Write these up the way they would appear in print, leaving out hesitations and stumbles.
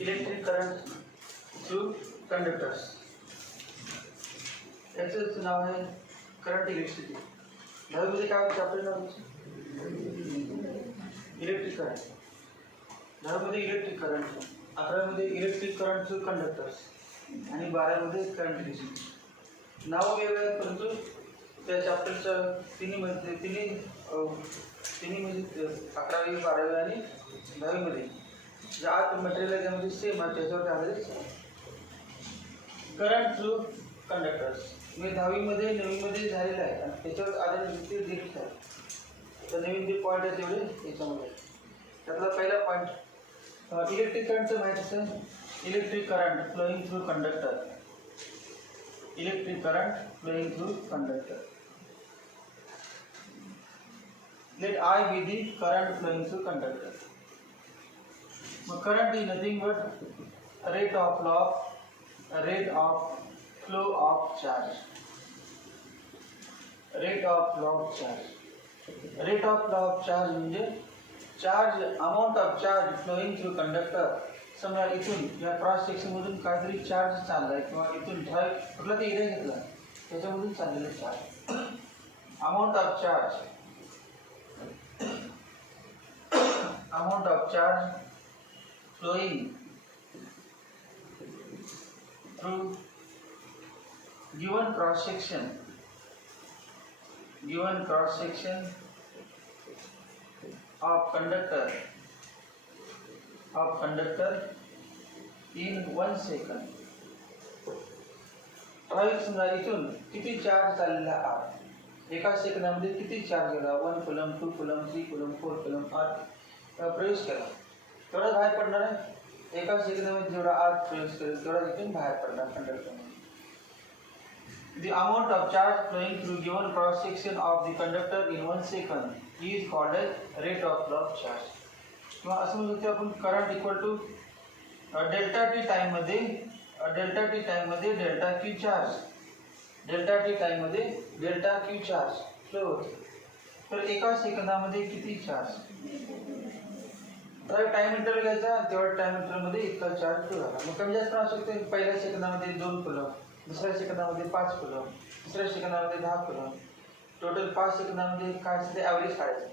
Electric current through conductors. याचंच नाव आहे करंट इलेक्ट्रिसिटी. दहावीमध्ये काय होतं आपल्या नावाचं इलेक्ट्रिक करंट. दहावीमध्ये इलेक्ट्रिक करंट, 11वीमध्ये इलेक्ट्रिक करंट थ्रू कंडक्टर्स आणि 12वीमध्ये करंट इलेक्ट्रिसिटी. नाव वेगळं आहे परंतु त्या चॅप्टरच्या तिन्ही म्हणजे 11वी 12वी आणि 10वीमध्ये जे आत मटेरियल आहे त्यामध्ये सेम आहे, त्याच्यावर आधारित करंट थ्रू कंडक्टर्स. मी 10वीमध्ये 9वीमध्ये झालेलं आहे आणि त्याच्यावर आधारित ते डिरेक्ट आहे. तर नवीन जे पॉईंट आहे तेवढे याच्यामध्ये. त्यातला पहिला पॉईंट इलेक्ट्रिक करंटचं माहिती असेल. Electric current flowing through conductor. Electric current flowing through conductor. Let I be the current flowing through conductor. Current is nothing but rate of flow of charge. Rate of flow of charge. Rate of flow of charge म्हणजे charge, amount of charge flowing through conductor. समजा इथून या क्रॉस सेक्शनमधून काहीतरी चार्ज चाललाय किंवा इथून कुठला ते एरिया घेतला त्याच्यामधून चाललेला charge. Amount of charge, amount of charge flowing through given cross section of conductor in 1 second. समजा इथून किती चार्ज चाललेला आहे, एका सेकंदामध्ये किती चार्ज गेला, 1 कुलम, 2 कुलम, 3 कुलम, 4 कुलम आत प्रवेश केला, तेवढा बाहेर पडणार आहे. एका सेकंदामध्ये जेवढा आत प्रवेश करेल तेवढा तिथून बाहेर पडणार कंडक्टरमध्ये. The amount of charge flowing through given cross section of the conductor in 1 second is called as rate of flow of charge. किंवा असं म्हणू शकतो आपण current equal to delta T टाइममध्ये delta Q charge. Delta T टाइममध्ये delta Q charge flow होतो. तर एका सेकंदामध्ये किती चार्ज, तर टाइम इंटरवल घ्यायचा, तेवढ्या टाइम इंटरवलमध्ये इतका चार्ज फ्लो झाला. मग कमी जास्त असू शकते. पहिल्या सेकंदामध्ये 2 कुलम, दुसऱ्या सेकंदामध्ये 5 कुलम, तिसऱ्या सेकंदामध्ये 10 कुलम, टोटल 5 सेकंदामध्ये काय असेल ते ॲव्हरेज काढायचं.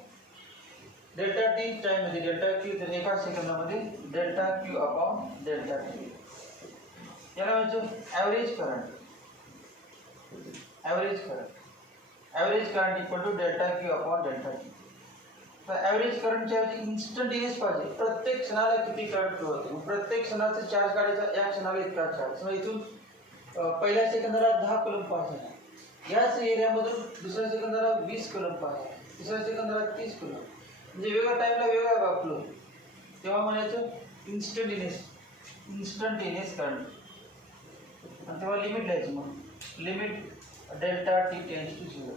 डेल्टा टी टाइममध्ये डेल्टा क्यू, तर एका सेकंदामध्ये delta Q upon delta T. याला म्हणजे average current. Average current equal to delta Q upon delta T. तर ॲव्हरेज करंटच्या इन्स्टंटेनियस पाहिजे. प्रत्येक क्षणाला किती करंट फ्लो होते, प्रत्येक क्षणाचा चार्ज काढायचा, या क्षणाला इतका चार्ज. समजा इथून पहिल्या सेकंदाला 10 कुलम पास आहे, याच एरियामधून दुसऱ्या सेकंदाला 20 कुलम पास आहे, तिसऱ्या सेकंदाला 30 कुलम, म्हणजे वेगळ्या टाईमला वेगळा फ्लो. तेव्हा म्हणायचं इन्स्टंटेनियस करंट. आणि तेव्हा लिमिट लिहायचं. मग limit delta T tends to 0.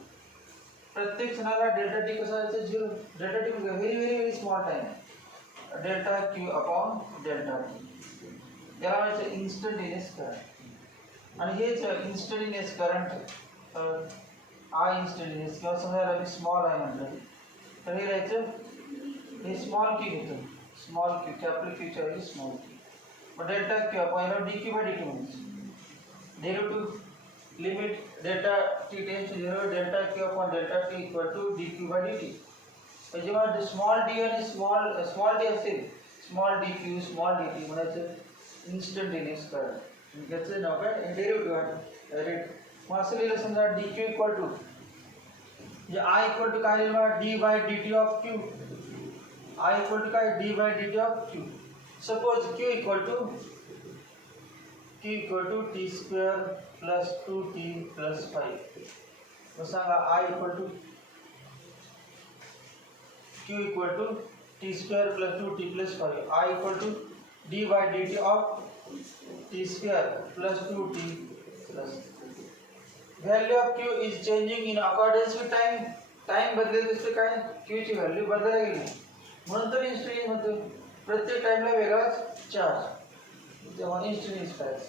प्रत्येक क्षणाला डेल्टा टी कसं आहे 0. Delta T very very very small time. Delta Q upon delta T. याला म्हणायचं इन्स्टंटेनियस करंट. आणि हेच इन्स्टंटेनियस करंट आय इन्स्टंटेनियस किंवा समजा मी स्मॉल आय म्हटलं तर हे राहायचं, हे स्मॉल क्यू घेतो. स्मॉल क्यू कॅपिटल क्यूच्या ऐवजी स्मॉल क्यू. मग डेल्टा क्यू आपण याला D Q by D Q म्हणायचं. Derivative limit delta T tends to 0 delta Q upon delta t equal to d Q by D t. जेव्हा small d आणि small d असेल, small d q small d t म्हणायचं instantaneous current. याचं नाव काय डेरिव्हेटिव्ह आहे रेट. मग असं लिहिलं समजा डी क्यू इक्वल टू म्हणजे आय इक्वल टू काय लिहिलं D by D T of Q. I equal to काय D by D T of Q. Suppose Q equal to T square plus 2t plus 5. मग सांगा I equal to Q equal to T square plus 2t plus 5. I equal to D by D T of t square plus 2t plus. Value of q is changing in accordance with time. Time बदलेल तसं काय q ची व्हॅल्यू बदलायला गेली म्हणून तर इन्स्टंटेनियस म्हणतो. प्रत्येक टाइमला वेगळाच चार्ज, तेव्हा इन्स्टंटेनियस करायचं.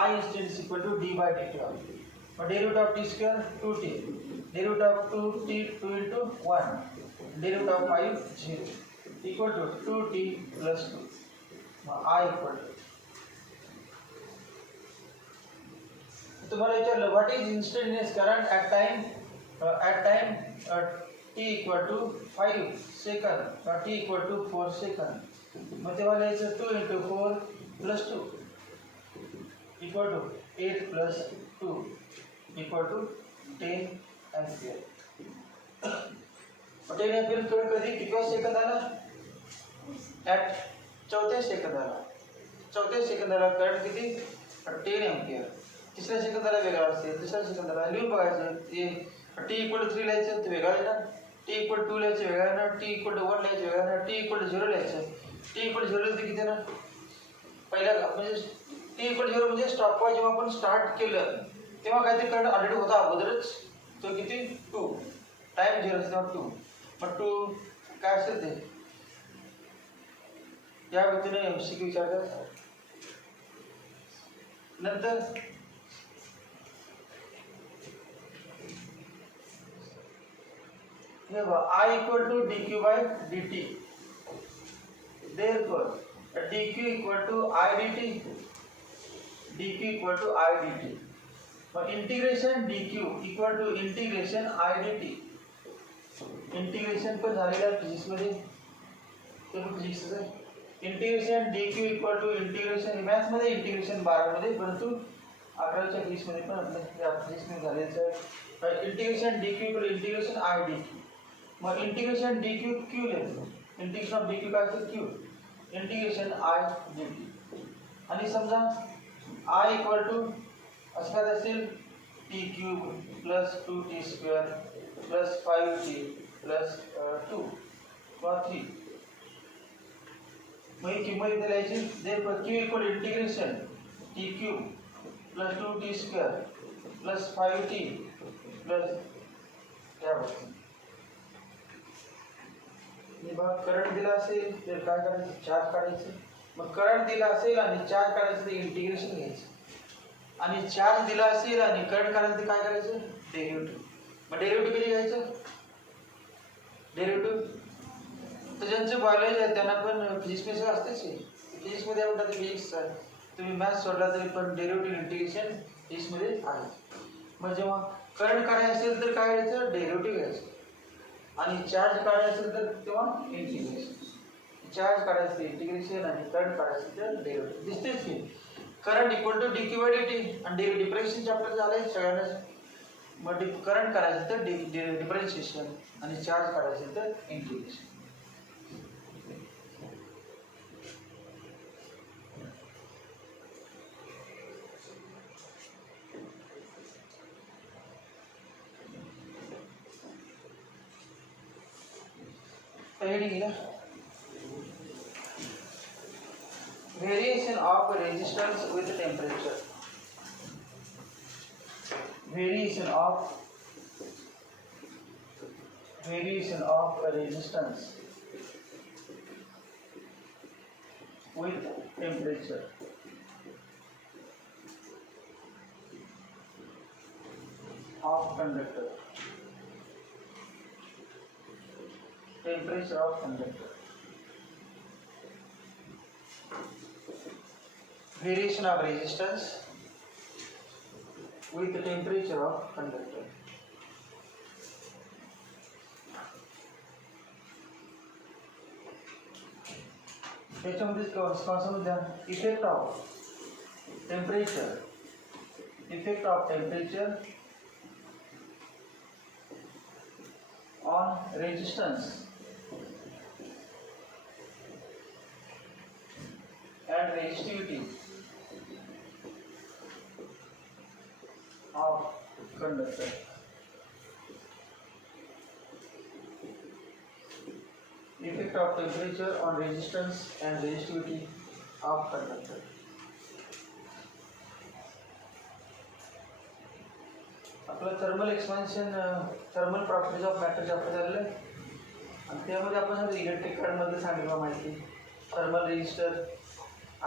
I instantaneous equal to D by D T of. मग derivative of T square 2t, derivative of 2t 2 into 1, derivative of 5 0 equal to 2t plus 2. मग I इक्वल टू तुम्हाला विचारलं what is instantaneous current at time t equal to 5 सेकंद t equal to 4 सेकंद, मग तेव्हा लिहायचं 2 × 4 + 2 equal to 8 + 2 equal to 10 एम्पियर. 10 ampere current कधी कितव्या सेकंदाला? ॲट चौथ्या सेकंदाला. चौथ्या सेकंदाला करंट किती? 10 एम्पियर. तिसऱ्या सेकंदाला वेगळा असेल, दुसऱ्या सेकंदाला लिहून बघायचं. t इक्वल टू 3 लिहायचं तर वेगळा येणार, t इक्वल टू 2 लिहायचं वेगळा येणार, t इक्वल टू 1 लिहायचं वेगळा येणार, t इक्वल टू 0 लिहायचं. t इक्वल टू 0 लिहिलं किती येणार? पहिल्या म्हणजे t इक्वल टू 0 म्हणजे स्टॉपवॉच जेव्हा आपण स्टार्ट केलं तेव्हा काहीतरी करंट ऑलरेडी होता अगोदरच, तो किती? 2. टाइम 0 तेव्हा 2. मग 2 काय असेल ते या व्यक्तीने MCQ विचारतात. नंतर हे बघा I equal to dq/dt. Therefore dq equal to I dt, dq equal to I dt. मग integration dq equal to integration I dt. Integration पण झालेलं आहे फिजिक्समध्ये, ते पण फिजिक्सच आहे. Integration dq equal to integration मॅथ्समध्ये इंटिग्रेशन 12 मध्ये, परंतु 11वीच्या फिजिक्समध्ये पण आपल्या फिजिक्समध्ये झालेलं आहे. Integration dq equal to integration I dt. मग इंटिग्रेशन dq q लिहायचं. इंटिग्रेशन ऑफ dq काय असेल? q. Integration I dt. आणि समजा I इक्वल टू असं काय असेल? t³ + 2t² + 5t + 2 किंवा 3. मग ही किंमत इथे लिहायची. Therefore q equal integration t³ + 2t² + 5t त्यावर बघा करंट दिला असेल तर काय करायचं? चार्ज काढायचं. मग करंट दिला असेल आणि चार्ज काढायचं तर इंटिग्रेशन घ्यायचं, आणि चार्ज दिला असेल आणि करंट काढायचं तर काय करायचं? डेरिव्हेटिव्ह. मग डेरिव्हेटिव्ह कधी घ्यायचं? डेरिव्हेटिव्ह तर ज्यांचं बायोलॉजी आहे त्यांना पण फिजिक्समध्ये असतेच आहे. फिजिक्समध्ये आपण आता फिजिक्स आहे, तुम्ही मॅथ्स सोडला तरी पण डेरिव्हेटिव्ह इंटिग्रेशन फिजिक्समध्ये आहे. मग जेव्हा करंट काढायचं असेल तर काय घ्यायचं? डेरिव्हेटिव्ह घ्यायचं. आणि चार्ज काढायचं असेल तर तेव्हा इंटिग्रेशन. चार्ज काढायचं इंटिग्रेशन आणि करंट काढायचं तर डेरिव्हेटिव्ह. दिसतेच की करंट इक्वल टू dq/dt आणि डिफरन्शिएशन चॅप्टर झालंय सगळ्यांनाच. मग करंट काढायचं तर डिफरन्शिएशन आणि चार्ज काढायचं तर integration. Variation of resistance with temperature. Variation of resistance with temperature. Of conductor. Temperature of conductor. Variation of resistance with the temperature of conductor. त्याच्यामध्ये कॉन्सेप्ट द्या. Effect of temperature on resistance and resistivity of conductor. Effect of temperature on resistance and resistivity of conductor. आपलं thermal expansion, thermal properties of matter chapter झालेलं आहे आणि त्यामध्ये आपण electric करंटमध्ये सांगितलं माहिती. थर्मल रेजिस्टर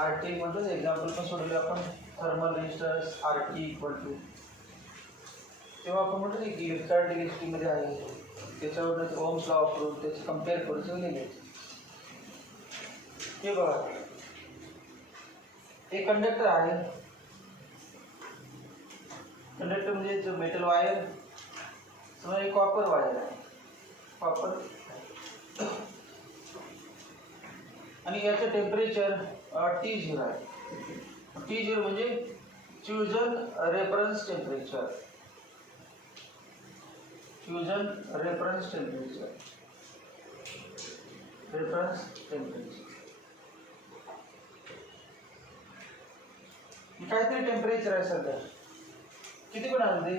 RT म्हणतो, एक्झाम्पल पण सोडले आपण. Thermal resistor RT equal to, तेव्हा आपण म्हणतो की इलेक्ट्रिक डिग्रीमध्ये आहे, त्याच्यावर ओम्स लॉ वापरून त्याची कम्पेअर करून सगळं लिहायचं. हे बघा, एक कंडक्टर आहे कंडक्टर म्हणजे जो मेटल वायर, समजा एक कॉपर वायर आहे, कॉपर, आणि याचं टेम्परेचर T0 आहे. T0 म्हणजे fusion reference temperature, fusion reference temperature, reference temperature. काहीतरी टेम्परेचर आहे सध्या, किती पण असू दे,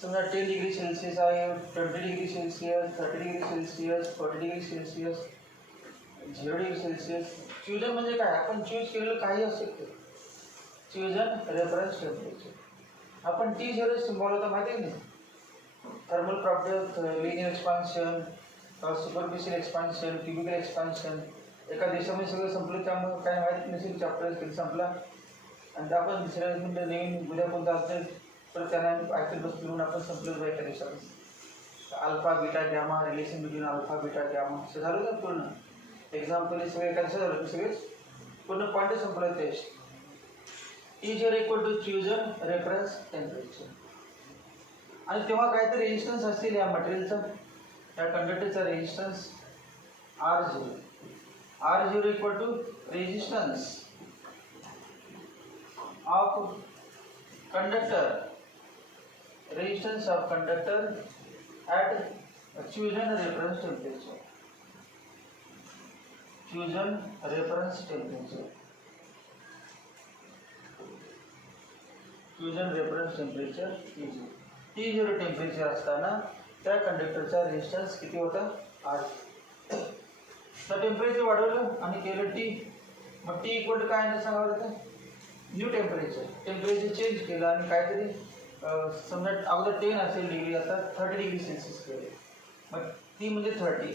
समजा 10 डिग्री सेल्सिअस आहे, 20 degree Celsius, 30 degree Celsius, 40 degree Celsius, 0 degree Celsius. Fusion म्हणजे काय, आपण चूज केलेलं काही असू शकते. Fusion reference temperature. आपण T0 सिम्बॉल होता माहिती आहे ना, thermal property, linear expansion, superficial expansion, cubical expansion. एका देशामध्ये सगळं संपलं, त्यामुळे काय माहिती नसेल, चॅप्टर कधी संपला आणि आपण दुसऱ्या म्हणजे नवीन उद्या कोणता असेल तर त्यांना ऐकत बसलो म्हणून आपण संपलंच बाई एका देशात. Alpha beta gamma, relation between alpha beta gamma असं झालं ना पूर्ण. एक्झाम्पल सगळे एका दिवसात झालं, सगळेच पूर्ण पॉईंट संपलं तेच. T0 equal to fusion reference temperature. आणि तेव्हा काहीतरी रेजिस्टन्स असतील या मटेरियलचा, या कंडक्टरचा resistance R0. R0 equal to resistance of conductor, resistance of conductor at fusion reference temperature, fusion reference temperature, fusion reference temperature T0. T0 temperature असताना त्या कंडक्टरचा रेजिस्टन्स किती होता, R. तर टेम्परेचर वाढवलं आणि केलं T, मग T इक्वल टू काय आहे सांगावं लागतं, न्यू टेम्परेचर. टेम्परेचर चेंज केलं आणि काहीतरी समजा अगोदर 10 असेल डिग्री, आता 30 डिग्री सेल्सिअस केले, मग ती म्हणजे 30.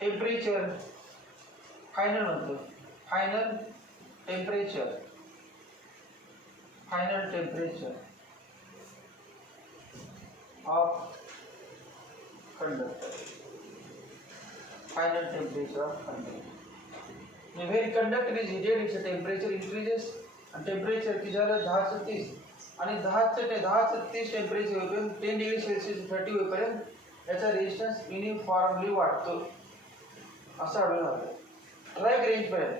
टेम्परेचर फायनल म्हणतो, final temperature, final temperature of conductor, final temperature of conductor. When conductor is heated, its temperature increases and temperature किती झालं 10 से 30 आणि 10 से 30 टेम्परेचर होईपर्यंत 10 डिग्री सेल्सिअस 30 होईपर्यंत याचा रेजिस्टन्स युनिफॉर्मली वाढतो असं आढळून आलं. ठराविक रेंजपर्यंत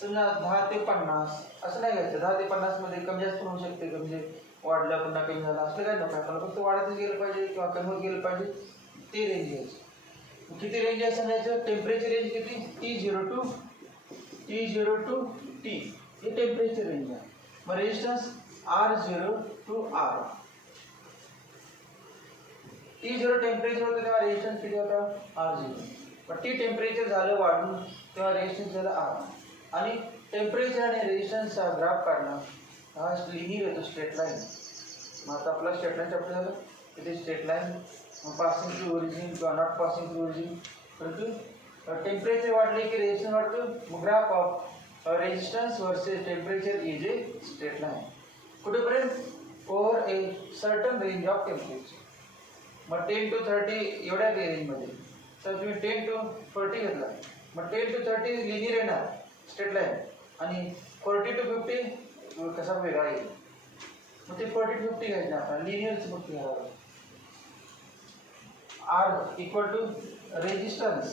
समजा 10 ते 50 असं नाही घ्यायचं, 10 ते 50 मध्ये कमी जास्त होऊ शकते, म्हणजे वाढला पुन्हा कमी झाला असं काय नको, आपल्याला फक्त वाढतच गेलं पाहिजे किंवा कमी होत गेलं पाहिजे, ते रेंज घ्यायची. किती रेंज आहे सांगायचं, टेम्परेचर रेंज किती, T0 टू T, हे टेम्परेचर रेंज आहे. मग resistance R0 to R. T0 temperature होतं तेव्हा रेजिस्टन्स किती होता, R0. पण T टेम्परेचर झालं वाढून तेव्हा रेजिस्टन्स झालं R. आणि टेम्परेचर आणि रेजिस्टन्सचा ग्राफ काढणं हा लिनियर येतो, स्ट्रेट लाईन. मग आता आपला स्ट्रेट लाईन चॅप्टर झालं, इथे straight line passing through origin किंवा नॉट पासिंग थ्रू ओरिजिन. परंतु टेम्परेचर वाढले की रेजिस्टन्स वाढतो, मग graph of resistance versus temperature is a straight line. कुठेपर्यंत, over a certain range of temperature. मग 10 to 30 एवढ्या रेंजमध्ये, तर तुम्ही 10 to 40 घेतला, मग 10 to 30 लिनियर येणार स्ट्रेट लाईन, आणि 40 to 50 कसा वेगळा येईल, मग ते 40 to 50 घ्यायचं आपण, लिनियरच फक्त घ्यावं. R equal to resistance,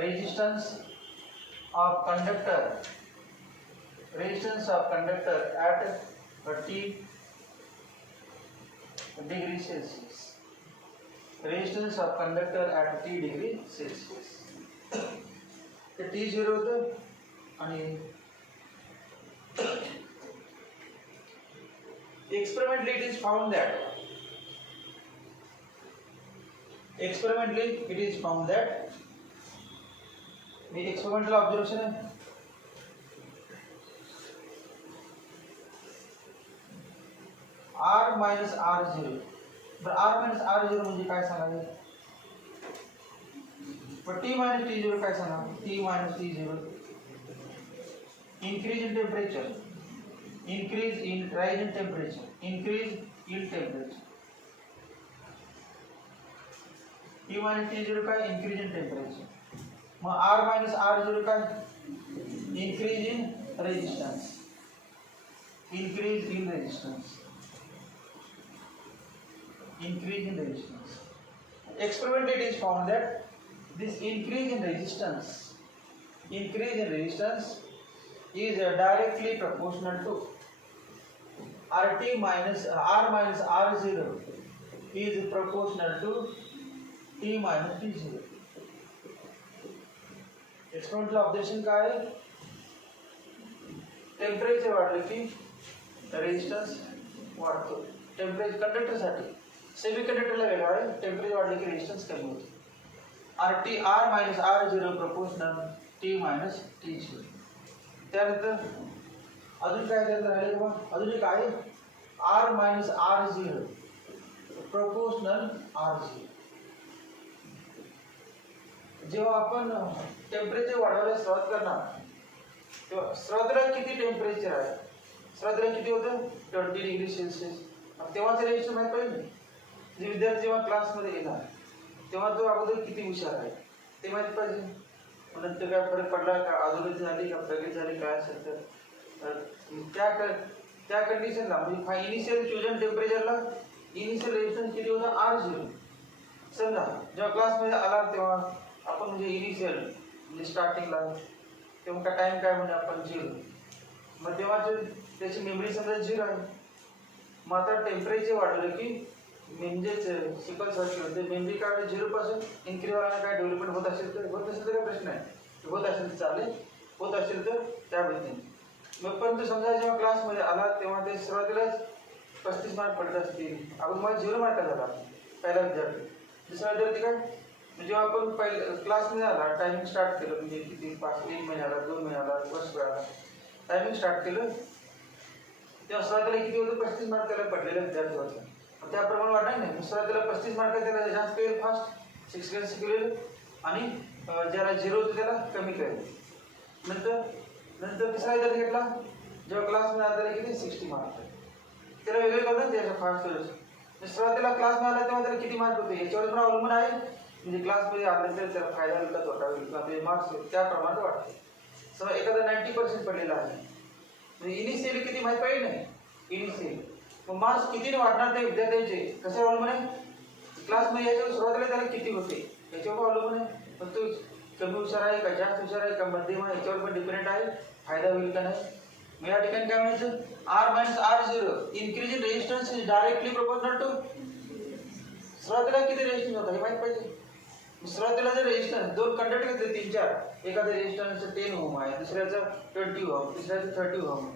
resistance of conductor, resistance of conductor at T degree Celsius, resistance of conductor at T degree Celsius. ते T0 होतं आणि experimentally it is found that me experimental observation आहे, R minus R0. तर R minus R0 म्हणजे काय सांगायचं, पण T minus T0 काय सांगा, T minus T0 increase in temperature, increase in rise in temperature, increase in temperature. T minus T0 काय, increase in temperature. मग R minus R zero काय increase in resistance, increase in resistance, increase in resistance. Experiment it is found that this increase in resistance is directly proportional to RT minus R minus R0 is proportional to T minus T0. Experimental observation काय आहे? टेम्परेचर वाढलं की resistance वाढतो. टेम्परेचर कंडक्टरसाठी सेमी कंडक्टरला वेगळं आहे. टेम्परेचर वाढलं की रेजिस्टन्स कमी होतो. RT R minus R0 proportional T minus T0. त्यानंतर अजून काय त्यात राहिले बघा. अजून एक आहे R minus R0 proportional R0. जेव्हा आपण टेम्परेचर वाढवायला सुरुवात करणार तेव्हा सुरुवातीला किती टेम्परेचर आहे, सुरुवातीला किती होतं 20 डिग्री सेल्सिअस. तेव्हाचं रेजिस्टन्स माहीत पाहिजे. जे विद्यार्थी जेव्हा क्लासमध्ये येणार तेव्हा तो अगोदर किती हुशार आहे ते माहीत पाहिजे. नंतर काय फरक पडला का, अधोगती झाली का, प्रगती झाली काय असेल तर त्या कंडिशनला म्हणजे इनिशियल फ्युजन टेम्परेचरला इनिशियल रेजिस्टन्स किती होता R0. समजा जेव्हा क्लासमध्ये आला तेव्हा आपण म्हणजे इनिशियल म्हणजे स्टार्टिंगला तेव्हा का टाइम काय म्हणजे आपण 0. मग तेव्हा त्याची मेमरी समजा 0 आहे. मग आता टेम्परेचर वाढलं की म्हणजेच सिकल सर्किट होते. मेमरी काय 0 पासून इन्क्रीज व्हायला काय डेव्हलपमेंट होत असेल तर काय प्रश्न आहे. होत असेल तर चालेल, होत असेल तर त्या पद्धतीने. मग पण समजा जेव्हा क्लासमध्ये आला तेव्हा ते सुरुवातीलाच 35 मार्क पडत असतील. आपण मला 0 मार्क झाला पहिला विद्यार्थी. दुसरा विद्यार्थी काय जेव्हा आपण पहिल्या क्लासमध्ये आला टायमिंग स्टार्ट केलं म्हणजे किती 1 महिन्याला 2 महिन्याला वर्ष वेळाला टायमिंग स्टार्ट केलं तेव्हा सुरुवातीला किती होतं 35 मार्क त्याला पडलेलं विद्यार्थी होतं. त्याप्रमाणे वाटणार नाही. सुरुवातीला 35 मार्क त्याला जास्त केलं फास्ट 6 केलेलं आणि ज्याला 0 होतं त्याला कमी केलं. नंतर तिसरा विद्यार्थी घेतला जेव्हा क्लासमध्ये आला त्याला किती 60 मार्क त्याला वेगळे करतात त्याच्या फास्ट केलं. सुरुवातीला क्लासमध्ये आला तेव्हा त्याला किती मार्क होते याच्यावर पण अवलंबून आहे. म्हणजे क्लासमध्ये आलं तर त्याला फायदा होईल का तोटा होईल किंवा ते मार्क्स त्याप्रमाणे वाटते. समजा एखादा 90% पडलेला आहे म्हणजे इनिशियली किती माहीत पाहिजे नाही इनिशियली. मग मार्क्स कितीने वाटणार ते विद्यार्थ्यांचे कशावर अवलंबून आहे. क्लासमध्ये याच्यावर सुरुवातीला त्याला किती होते याच्यावर अवलंबून आहे. पण तो कमी हुशार आहे का जास्त हुशार आहे का मध्यम आहे याच्यावर पण डिपेंडेंट आहे फायदा होईल का नाही. मग या ठिकाणी काय म्हणायचं R minus R0 increase in resistance is directly proportional to सुरुवातीला किती रेजिस्टन्स होता हे माहीत पाहिजे. सुरुवातीला जर रेजिस्टन्स 2 कंडक्टर घेतले 3-4 एखादा रेजिस्टन्स 10 ओम आहे दुसऱ्याचा 20 ओम तिसऱ्याचा 30 ओम.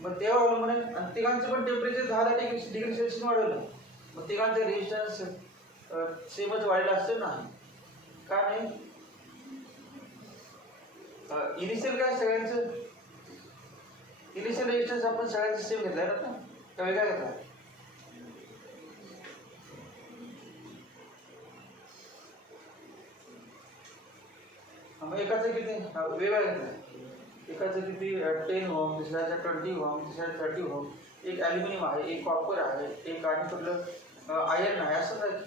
मग तेव्हा अवलंबून आहे. आणि तिघांचं पण टेम्परेचर 10 डिग्री सेल्सिअस वाढवलं मग तिघांचं रेजिस्टन्स सेमच वाढलं असतं नाही का नाही. इनिशियल काय सगळ्यांचं इनिशियल रेजिस्टन्स आपण सगळ्यांचं सेम घेतलाय ना का वेगळा घेतला. मग एकाचं किती वेगळा घेतला. एकाचं किती 10 ओम दुसऱ्याचा 20 ओम दुसऱ्याचा 30 ओम. एक ॲल्युमिनियम आहे एक कॉपर आहे एक आणि कुठलं आयर्न आहे असं नाही.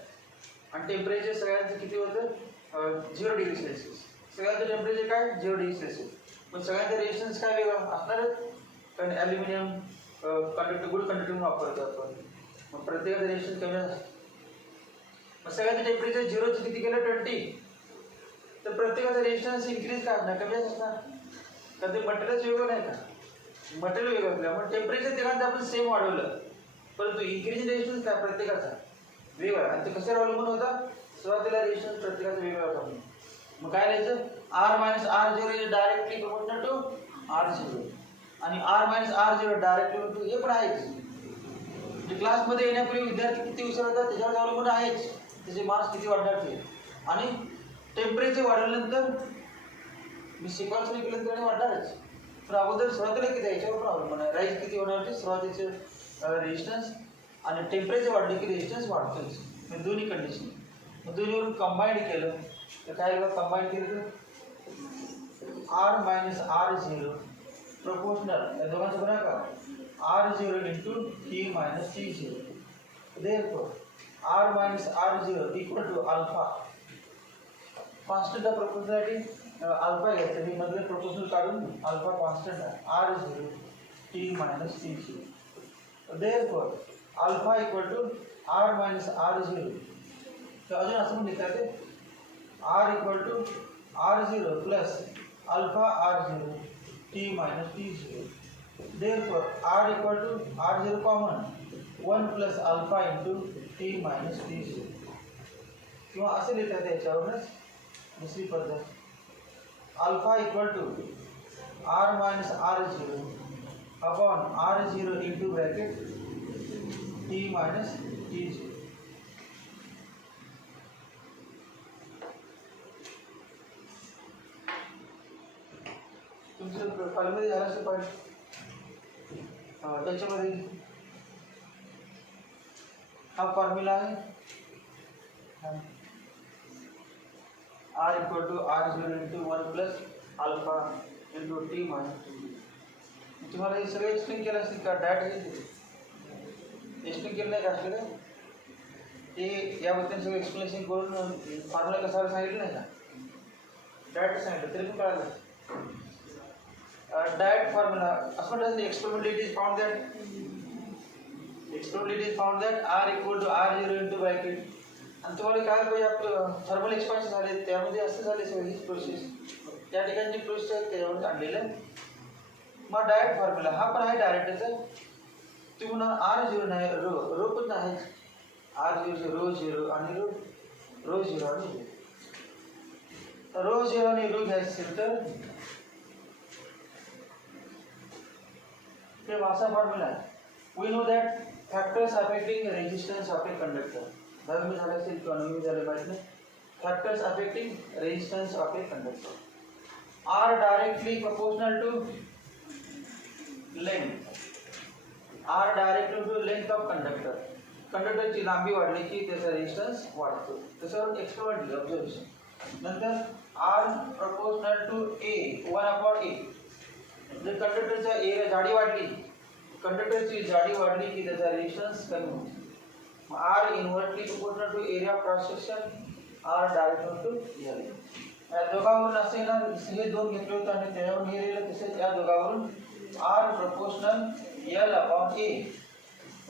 आणि टेम्परेचर सगळ्यांचं किती होतं 0 डिग्री सेल्सिअस. सगळ्यांचं टेम्परेचर काय 0 डिग्री सेल्सिअस. मग सगळ्यांचं रेजिस्टन्स काय वेगळं असणारच कारण ॲल्युमिनियम गुड कंडक्टिंग वापरतो आपण. मग प्रत्येकाचं रेजिस्टन्स कमी असतं. मग सगळ्यांचं टेम्परेचर 0चं किती केलं 20 तर प्रत्येकाचं रेजिस्टन्स इन्क्रीज का असणार कमी असणार तर ते मटेरियलच वेगळं नाही का. मटेरियल वेगळं असल्यामुळे टेम्परेचर तिघांचं आपण सेम वाढवलं परंतु इन्क्रीज रेजिस्टन्स काय प्रत्येकाचा वेगळा. आणि ते कशावर अवलंबून होता सुरुवातीला रेजिस्टन्स प्रत्येकाचा वेगळा होता. मग काय लिहायचं R minus R0 is directly proportional to R0 आणि R minus R0 directly to हे पण आहेच. म्हणजे क्लासमध्ये येण्यापूर्वी विद्यार्थी किती हुशार होतात त्याच्यावर अवलंबून आहेच त्याचे मार्क्स किती वाढणार ते. आणि टेम्परेचर वाढवल्यानंतर मी सिक्वेन्स केल्यानंतर वाढणारच पण अगोदर सुरुवातीला किती आहे याच्यावर पण अवलंबून आहे. राईज किती होणार ते सुरुवातीचे रेजिस्टन्स आणि टेम्परेचर वाढले की रेजिस्टन्स वाढतोच. म्हणजे दोन्ही कंडिशन. मग दोन्हीवरून कंबाईंड केलं तर काय कंबाईंड केलं तर R मायनस R0 प्रोपोर्शनल या दोघांचं गुणाकार R0 into T minus T0. Therefore R minus R0 equal to alpha constant of proportionality alpha घ्यायचं, हे मधले प्रोपोर्शनल काढून अल्फा कॉन्स्टंट आहे R zero T minus T zero. Therefore alpha equal to R minus R zero. तर अजून असं पण लिहिता येते R equal to R zero plus alpha R zero T minus T zero. Therefore R equal to R zero common 1 plus alpha into T minus T zero. किंवा असे लिहिता येते याच्यावरूनच दुसरी पद्धत alpha equal to R minus R zero upon R zero into bracket T minus T zero. तुमचं फाईलमध्ये झालं असं पाहिजे त्याच्यामध्ये हा फॉर्म्युला आहे R equal to R zero into 1 plus alpha into T minus T. तुम्हाला हे सगळं एक्सप्लेन केलं असेल का डॅट हे एक्सप्लेन केलं नाही का असलं का ते याबद्दल सगळं एक्सप्लेनेशन करून फॉर्म्युला कसा सांगितलं नाही का डॅट सांगितलं तरी पण कळालं. Diet formula as much as the experimentally it is found that r equal to r0 into bracket आणि तुम्हाला काय पाहिजे आपलं थर्मल एक्सपान्शन झाले त्यामध्ये असं झाले सगळी प्रोसेस त्या ठिकाणी जी प्रोसेस आहे त्याच्यावर आणलेलं. मग डायरेक्ट फॉर्म्युला हा पण आहे डायरेक्टचा. तुम्ही म्हणा r0 नाही रो पण नाही r0 रो झिरो आणि रो झिरो आणि रो झिरो आणि रो घ्यायचं असेल तर असा फॉर्म्युला आहे. We know that factors affecting resistance of a conductor. 10वी झालं असेल किंवा 9वी झालं पाहिजे नाही. Factors affecting resistance of a conductor R directly proportional to length. R directly to length of conductor. कंडक्टरची लांबी वाढली की त्याचा रेजिस्टन्स वाढतो. त्याच्यावर एक्सपेरिमेंट ऑब्झर्वेशन. नंतर R proportional to A 1/a. जर कंडक्टरचा एरिया जाडी वाढली कंडक्टरची जाडी वाढली की त्याचा रेजिस्टन्स कमी होतो. R inversely proportional to area of cross section R direct to L. या दोघांवरून असे ना हे दोन घेतले होते आणि त्याच्यावरून हे लिहिलं तसेच या दोघांवरून R proportional L upon A.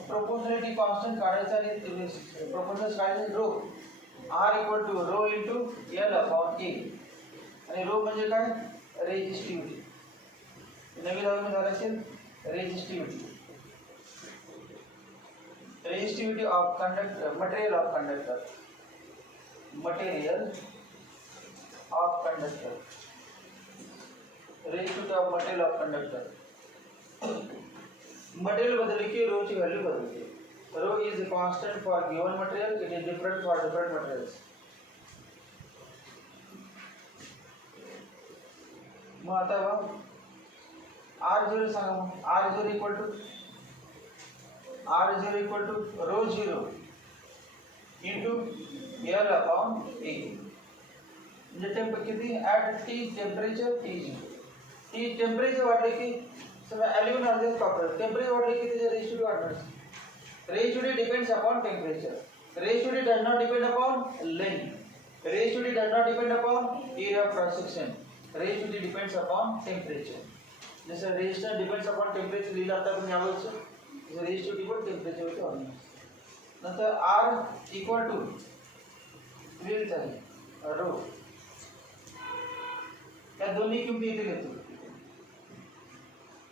Proportionality constant काढायचा आणि प्रोपोर्शनल काढायचे rho R equal to rho into L upon A. आणि रो म्हणजे काय रेजिस्टिव्हिटी. नवीन झालं असेल resistivity. Resistivity of conductor material of conductor. Material of conductor resistivity of material of conductor. Material बदलली की रो ची व्हॅल्यू बदलते. Rho is constant for given material it is different for different materials. मग आता बघ R0 सांगा मग R0 equal to rho zero into L upon A. म्हणजे किती at T temperature T temperature वाढले की समजा ॲल्युमिनियम अर्धेच वापरत टेम्परेचर वाढले की त्याचे रेजिस्टिव्हिटी वाढणार. Resistivity depends upon temperature. Resistivity does not depend upon length. Resistivity does not depend upon area of cross section. Resistivity depends upon temperature. जसं रेजिस्टन्स डिपेंड्स अपॉन टेम्परेचर लिहिलं आता तुम्ही यावरचं रेजिस्टिव्हिटी पण टेम्परेचरवरती वाढणार. नंतर आर इक्वल टू लिहिलं आहे रो. या दोन्ही किमती इथे घेतो.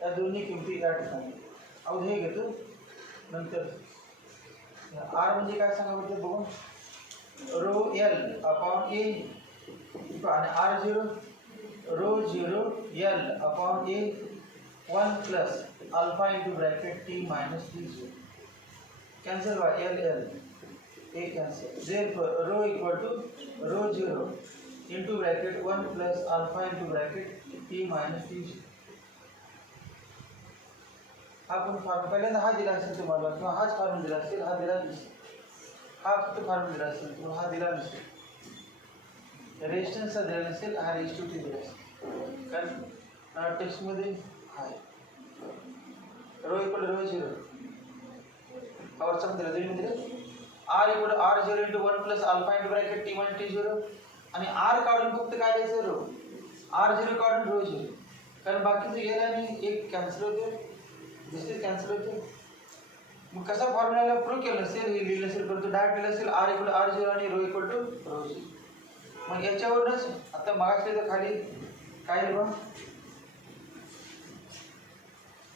या दोन्ही किमती या ठिकाणी अहो हे घेतो. नंतर आर म्हणजे काय सांगा बघते बघून रो एल अपॉन ए आणि R zero rho zero L upon A 1 plus alpha into bracket T minus T zero. Cancel व्हा L L A cancel. Therefore rho equal to rho zero into bracket 1 plus alpha into bracket T minus T zero. हा पण फॉर्म पहिल्यांदा हा दिला असेल तुम्हाला किंवा हाच फॉर्म दिला असेल. हा दिला नसेल. हा फक्त फॉर्म दिला असेल किंवा हा दिला नसेल. रेजिस्टन्सचा दिला नसेल. हा रेजिस्टिव्हिटी दिला असेल कारण टेक्स्टमध्ये आहे रो इक्वल रो झिरो आवडचा पण दिला दोन्ही दिले. R equal R zero into 1 plus alpha into bracket T 1 T zero आणि आर काढून फक्त काय द्यायचं रो, R0 काढून रो 0, कारण बाकीचे गेले आणि एक कॅन्सल होते, दुसरे कॅन्सल होते. मग कसा फॉर्म्युला प्रूव्ह केलं असेल, हे लिहिलं असेल परंतु डायरेक्ट लिहिलं असेल R इक्वल R0 आणि रो इक्वल टू रो 0. मग याच्यावरूनच आता मागासले तर खाली काय लिहा,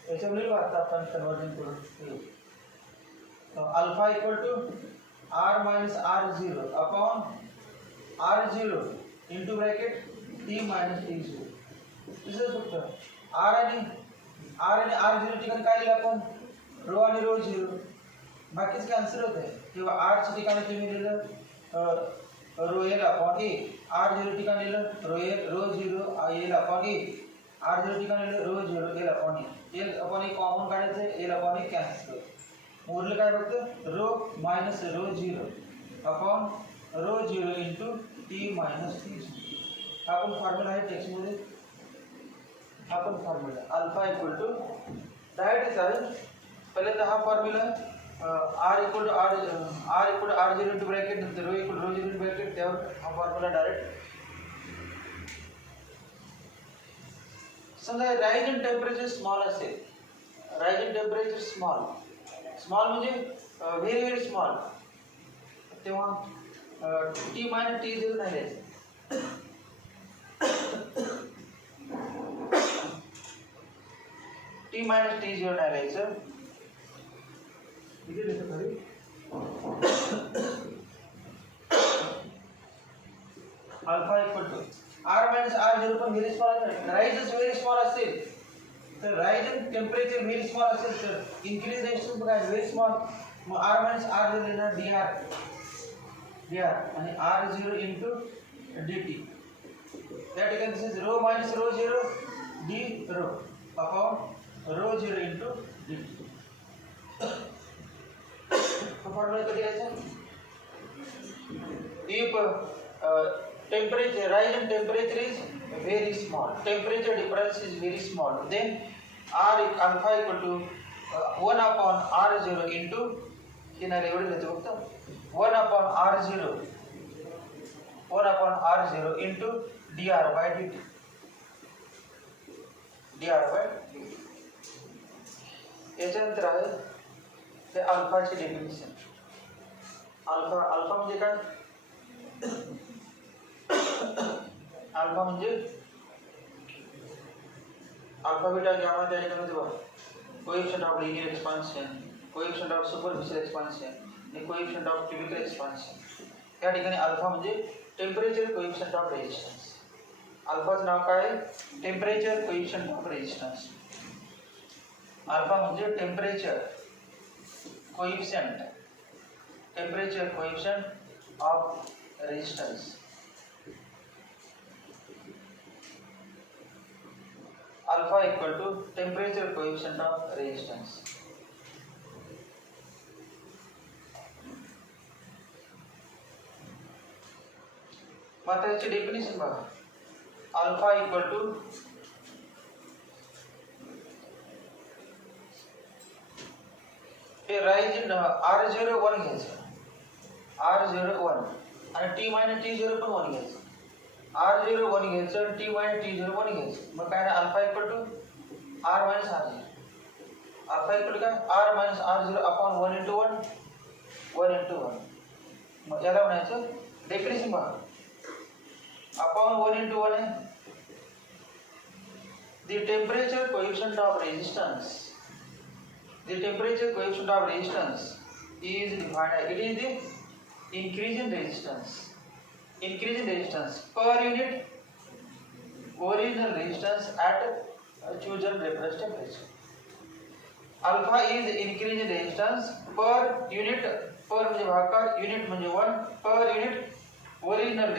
याच्यावर लिहिलं आता आपण कन्वर्जन करून alpha equal to R minus R0 upon R0 into bracket T minus T0. तसंच फक्त R आणि R0 ठिकाणी काय लिहिलं आपण, रो आणि रो 0, बाकीच कॅन्सल होत आहे. किंवा R च्या ठिकाणी तुम्ही लिहिलं रो एल अपॉन ए, R0 ठिकाणी लिहिलं रो 0 एल अपॉन ए, R0 ठिकाणी लिहिलं rho 0 L upon A, L upon A common काढायचं, एल अपॉन ए कॅन्सल. उरलं काय फक्त rho minus rho 0 upon rho 0 into T minus T. हा पण फॉर्म्युला आहे टेक्स्टमध्ये, हा पण फॉर्म्युला अल्फा इक्वल टू डायरेक्टच आहे. पहिले तर हा formula R equal to R0 into bracket, नंतर rho equal to 0 into bracket, त्यावर हा फॉर्म्युला डायरेक्ट. समजा राईज इन टेम्परेचर स्मॉल असेल, राईज इन टेम्परेचर स्मॉल म्हणजे व्हेरी व्हेरी स्मॉल, तेव्हा टी मायनस T0 नाही द्यायचं. T मायनस T0 नाही द्यायचं. किती लिहितो खाली, alpha equal to R minus R0 पण व्हेरी स्मॉल आहे. राईज व्हेरी स्मॉल असेल तर rise in temperature very small असेल तर इन्क्रीज रेजिस्टन्स काय व्हेरी स्मॉल, मग R मायनस R0 लिहिणार dr आणि R0 इंटू dt. त्या ठिकाणी this is rho minus rho 0 D rho upon rho 0 into dt. Formula कधी यायचा, if temperature rise in temperature is very small, temperature difference is very small, then R alpha equal to 1 upon R0 into किनारे एवढे लिहितो फक्त 1 upon R0 into dr by dt, dr by dt. याच्यानंतर आहे ते अल्फाची डेफिनेशन. अल्फा म्हणजे काय, अल्फा म्हणजे अल्फा बीटा गॅमा, त्या ठिकाणी बघा coefficient of linear expansion, coefficient of superficial expansion आणि कोएफिशिएंट ऑफ क्यूबिकल एक्सपान्शन. त्या ठिकाणी अल्फा म्हणजे टेम्परेचर कोएफिशिएंट ऑफ रेजिस्टन्स. अल्फाचं नाव काय आहे, temperature coefficient of resistance. Alpha म्हणजे temperature coefficient of resistance. Alpha equal to temperature coefficient of resistance. मात्र याची डेफिनेशन बघा, अल्फा इक्वल टू हे राईज इन R0 1 घ्यायचं, R0 1 आणि T मायनस T0 पण 1 घ्यायचं. R0 1 घ्यायचं, T मायनस T0 1 घ्यायचं. मग काय alpha equal to R minus R0. Alpha equal to काय R minus R0 upon 1 into 1. मग याला म्हणायचं डेफिनेशन बघा, अपॉन 1 इंटू 1 आहे. The temperature coefficient of resistance is defined, it is the increase in resistance per unit original resistance at chosen reference temperature. Alpha is increase in resistance per unit, per म्हणजे भागाकार, unit म्हणजे 1, per unit original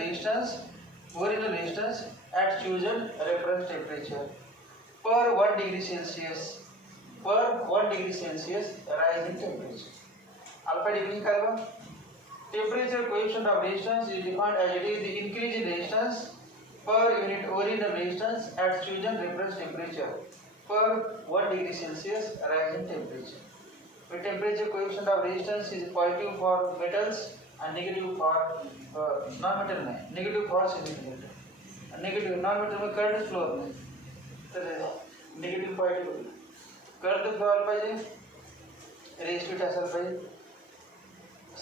resistance at chosen reference temperature per 1 degree Celsius rise in temperature. Alpha definition काय बघा, temperature coefficient of resistance is defined as it is the increase in resistance per unit original resistance at chosen reference temperature per 1 degree Celsius rise in temperature. The temperature coefficient of resistance is positive for metals and negative for non-metal नहीं, negative for semiconductor, negative non-metal में current flow नहीं, तर negative point current flow आला पाहिजे, resistivity असायला पाहिजे.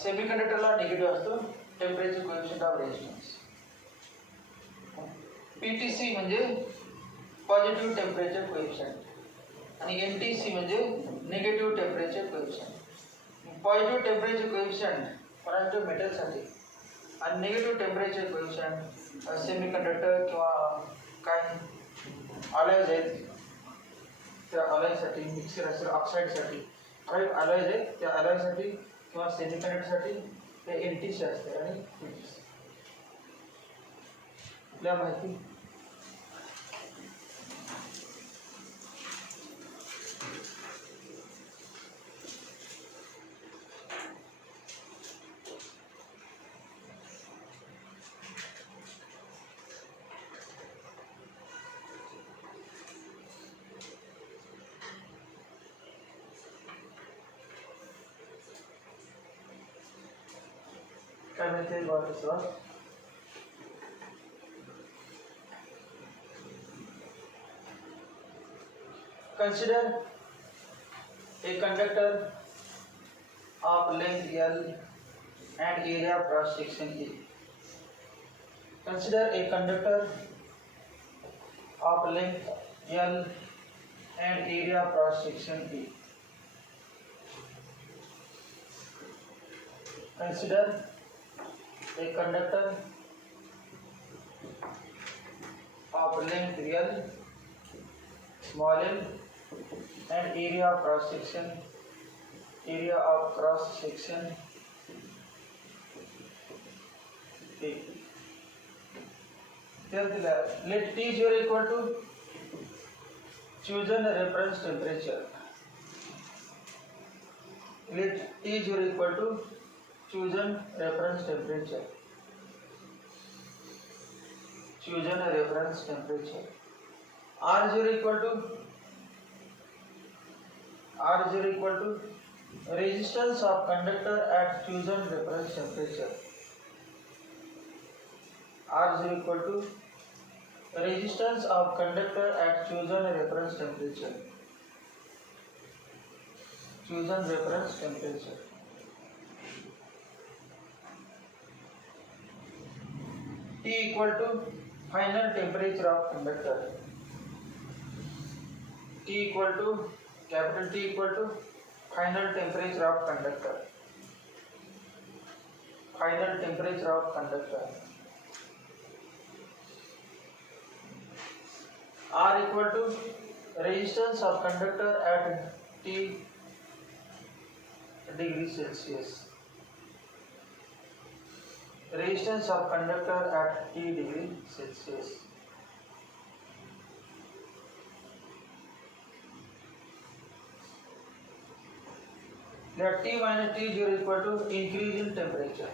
सेमीकंडक्टरला negative असतो temperature coefficient of resistance. PTC म्हणजे पॉझिटिव्ह टेम्परेचर कोएफिशिएंट आणि एनटीसी म्हणजे negative temperature coefficient. Positive temperature coefficient positive मेटलसाठी आणि निगेटिव्ह टेम्परेचर कोएफिशिएंट सेमीकंडक्टर किंवा काय अलॉयज आहेत त्या अलॉयसाठी, मिक्सर असेल ऑक्साईडसाठी काही अलॉयज आहेत त्या अलॉयसाठी किंवा सेमीकंडक्टरसाठी ते एनटीसी असते आणि पीटीसी. आपल्या माहिती काय माहिती आहे बाबा. Consider a conductor of length L and area cross section A. Consider a conductor of length L and area cross section A. Consider a conductor of length L, small l, and area of cross section A. Let T0 equal to chosen reference temperature. Let T0 equal to chosen reference temperature. Chosen reference temperature. R0 equal to resistance of conductor at chosen reference temperature. R0 equal to resistance of conductor at chosen reference temperature. Chosen reference temperature. T equal to final temperature of conductor. T equal to capital T equal to final temperature of conductor. Final temperature of conductor. R equal to resistance of conductor at T degree Celsius. Resistance of conductor at T degree Celsius. Let T minus T0 equal to increase in temperature.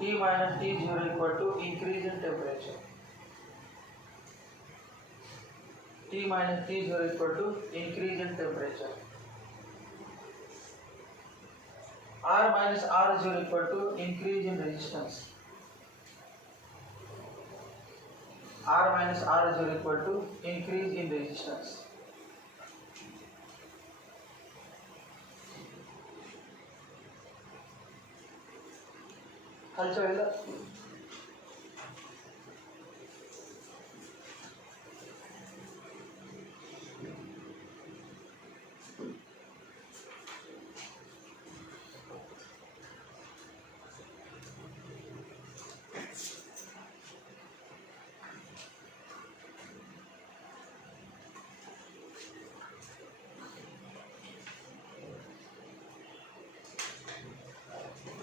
T minus T0 equal to increase in temperature. T minus T0 equal to increase in temperature. R minus R0 equal to increase in resistance. R minus R0 equal to increase in resistance.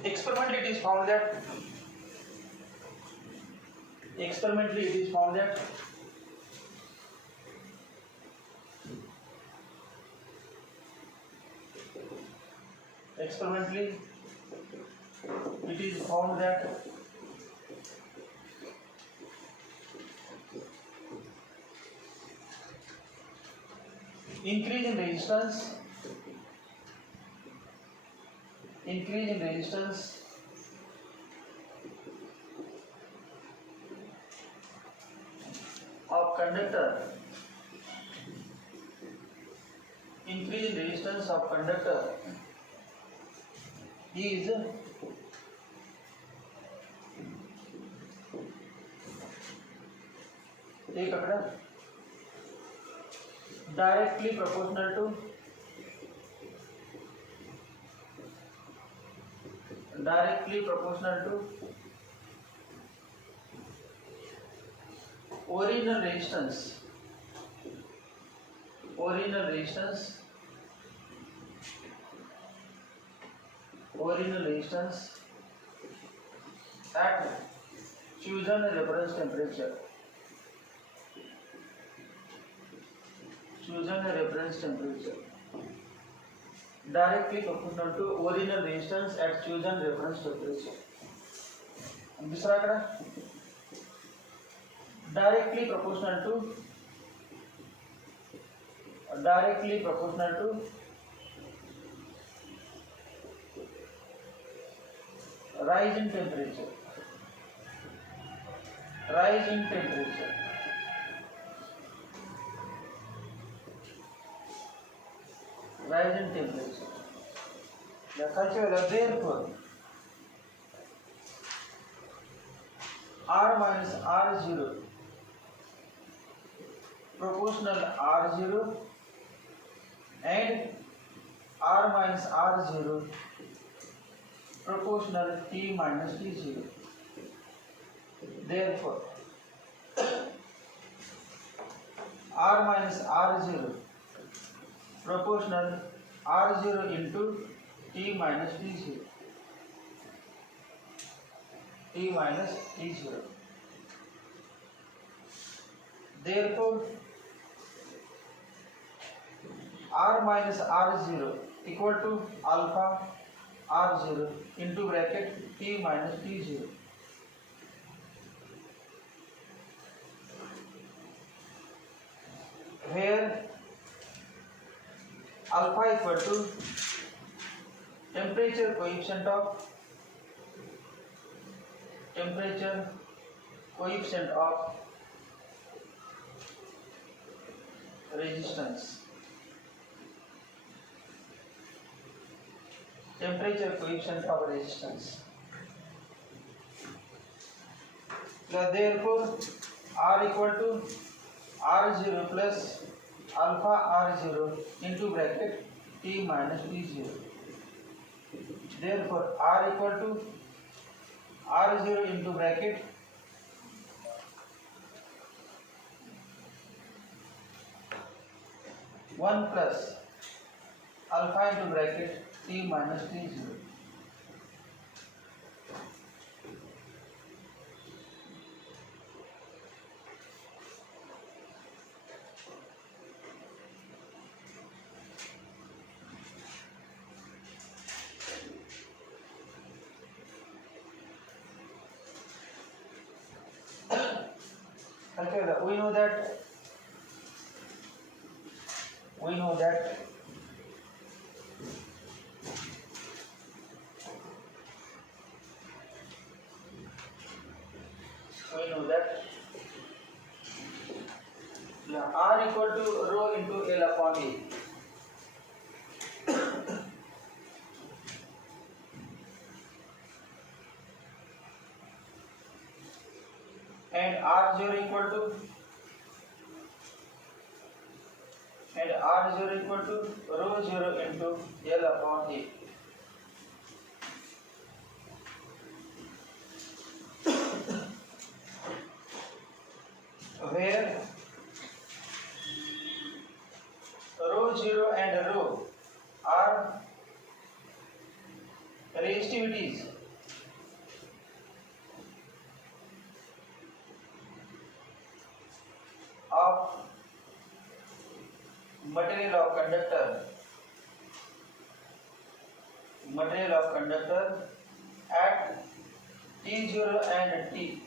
Experimentally it is found that increase in resistance increase in resistance of conductor, increase in resistance of conductor is एक आंकड़ा directly proportional to original resistance at chosen reference temperature. Directly proportional to original resistance at chosen reference temperature. दूसरा आंकड़ा directly proportional to rise in temperature. Therefore, R minus R0 proportional R0 and R minus R0 proportional T minus T0. Therefore, R minus R0 proportional R0 into T minus T0. Therefore, R minus R0 equal to alpha R0 into bracket T minus T0. Where alpha equal to temperature coefficient of resistance. Therefore, R equal to R0 plus alpha R0 into bracket T minus T0. Therefore, R equal to R0 into bracket one plus alpha into bracket T minus T0. Okay, we know that R equal to rho into L upon E. And R0 equal to rho 0 into L upon E. Where rho 0 and rho are resistivities of material of conductor at T0 and T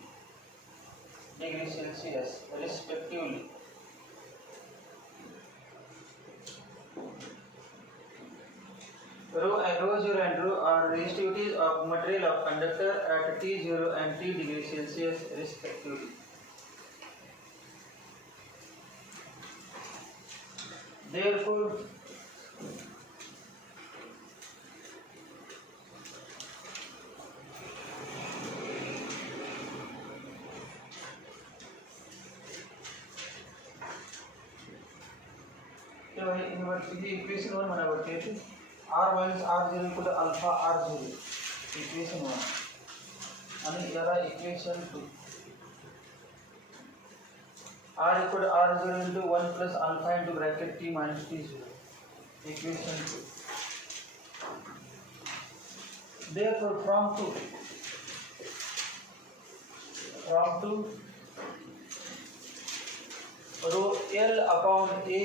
degree Celsius respectively. Rho 0 and rho are resistivities of material of conductor at T0 and T degree Celsius respectively. Therefore, equation 1 बनाते R minus R0 equal to alpha R0 equation 1 आणि याला equation 2 R equal to R0 into 1 plus alpha into bracket T minus T0 equation 2. Therefore from 2 rho L upon A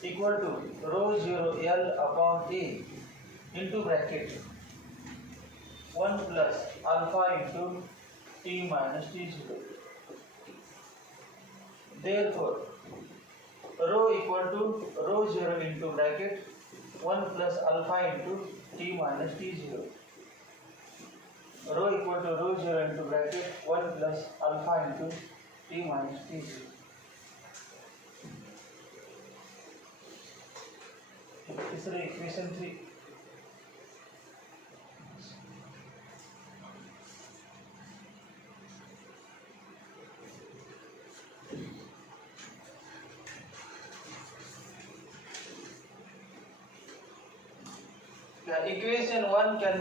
equal to rho 0 L upon A into bracket 1 plus alpha into T minus T0. Therefore rho equal to rho 0 into bracket 1 plus alpha into T minus T0. Rho equal to rho 0 into bracket 1 plus alpha into T minus T0. तीसरे इक्वेशन 3 equation 1 can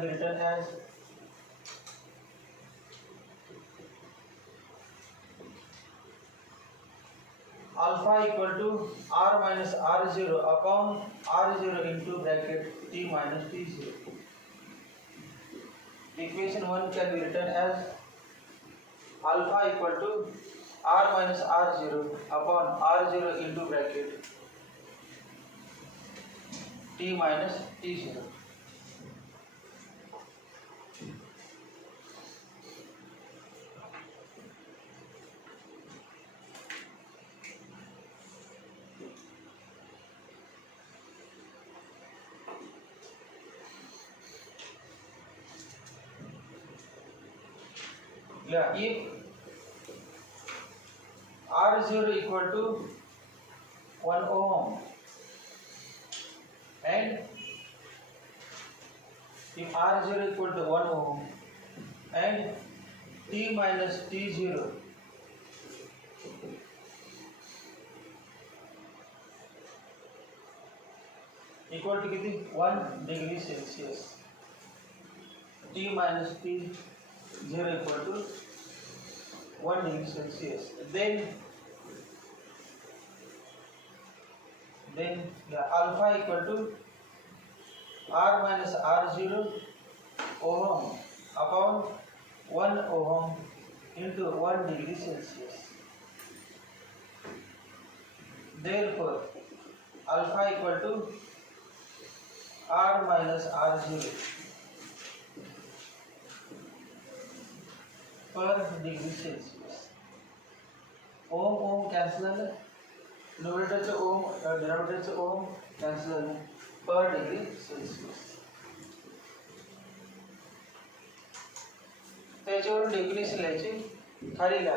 be written as alpha equal to R minus R0 upon R0 into bracket T minus T0. Equation 1 can be written as alpha equal to R minus R0 upon R0 into bracket T minus T0. Yeah, if R0 equal to 1 ohm and if R0 equal to 1 ohm and T minus T0 equal to कितनी 1 degree Celsius, T minus T0 equal to 1 degree Celsius, then alpha equal to R minus R0 ohm upon 1 ohm into 1 degree Celsius. Therefore alpha equal to R minus R0 per degree Celsius. ओम कैंसिल है, न्यूमरेटर से ओम डिनोमिनेटर से ओम कैंसिल है, पर degree Celsius. त्याच्यावरून डेफिनेशन लिहायची खाली लिहा.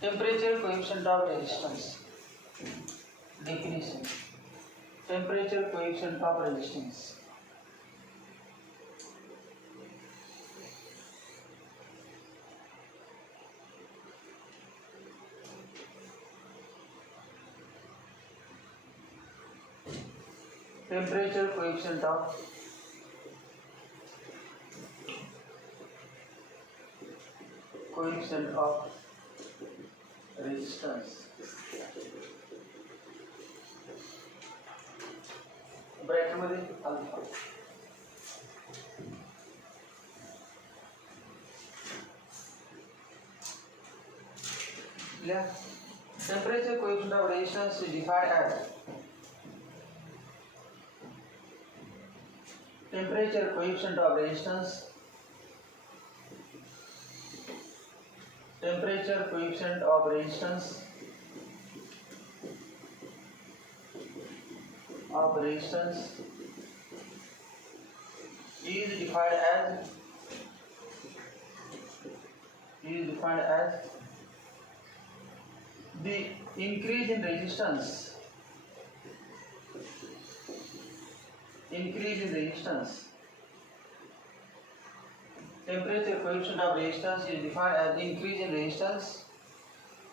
Temperature coefficient of resistance. Definition temperature coefficient of resistance. Temperature coefficient of resistance. Bracket मध्ये alpha. Temperature coefficient of resistance is defined as temperature coefficient of resistance. temperature coefficient of resistance is defined as the increase in resistance temperature coefficient of resistance is defined as increase in resistance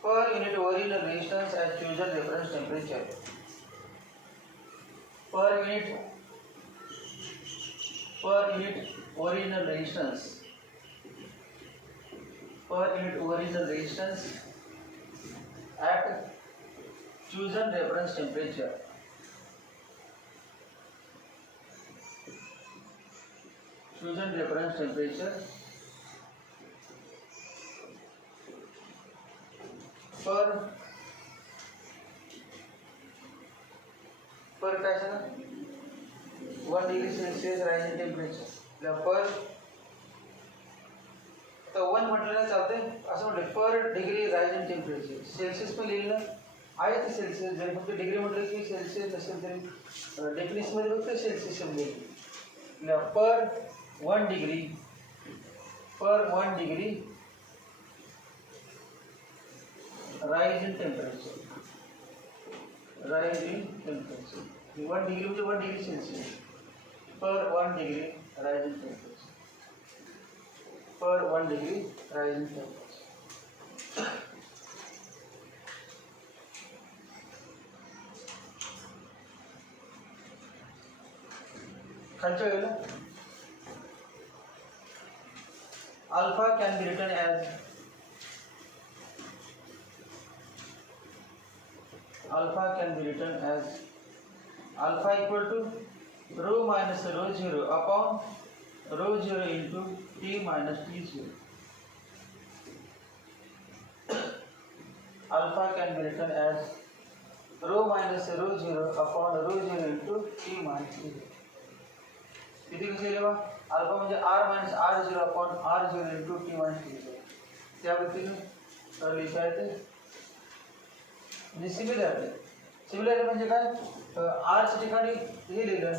per unit original resistance as chosen reference temperature. Per unit original resistance at chosen reference temperature. पर काय सांगा 1 degree Celsius rising temperature पर तर 1 म्हटलं चालते असं म्हटलं पर degree rising temperature Celsius पण लिहिलं आहे ते सेल्सिअस जर फक्त डिग्री म्हटलं की सेल्सिअस नसेल तरी डेफिनेशनमध्ये फक्त सेल्सिअस शब्द येईल पर 1 डिग्री rise in temperature 1 degree म्हणजे 1 degree Celsius per 1 degree rise in temperature खालच्या वेळेला alpha can be written as alpha equal to rho minus rho 0 upon rho 0 into t minus t0. Alpha can be written as rho minus rho 0 upon rho 0 into t minus t0. किती कसे लिहा अल्फा म्हणजे r minus r0 upon r0 into t minus t0. त्या पद्धतीने लिहिता येते. म्हणजे सिमिलर म्हणजे काय r च्या ठिकाणी हे लिहिलं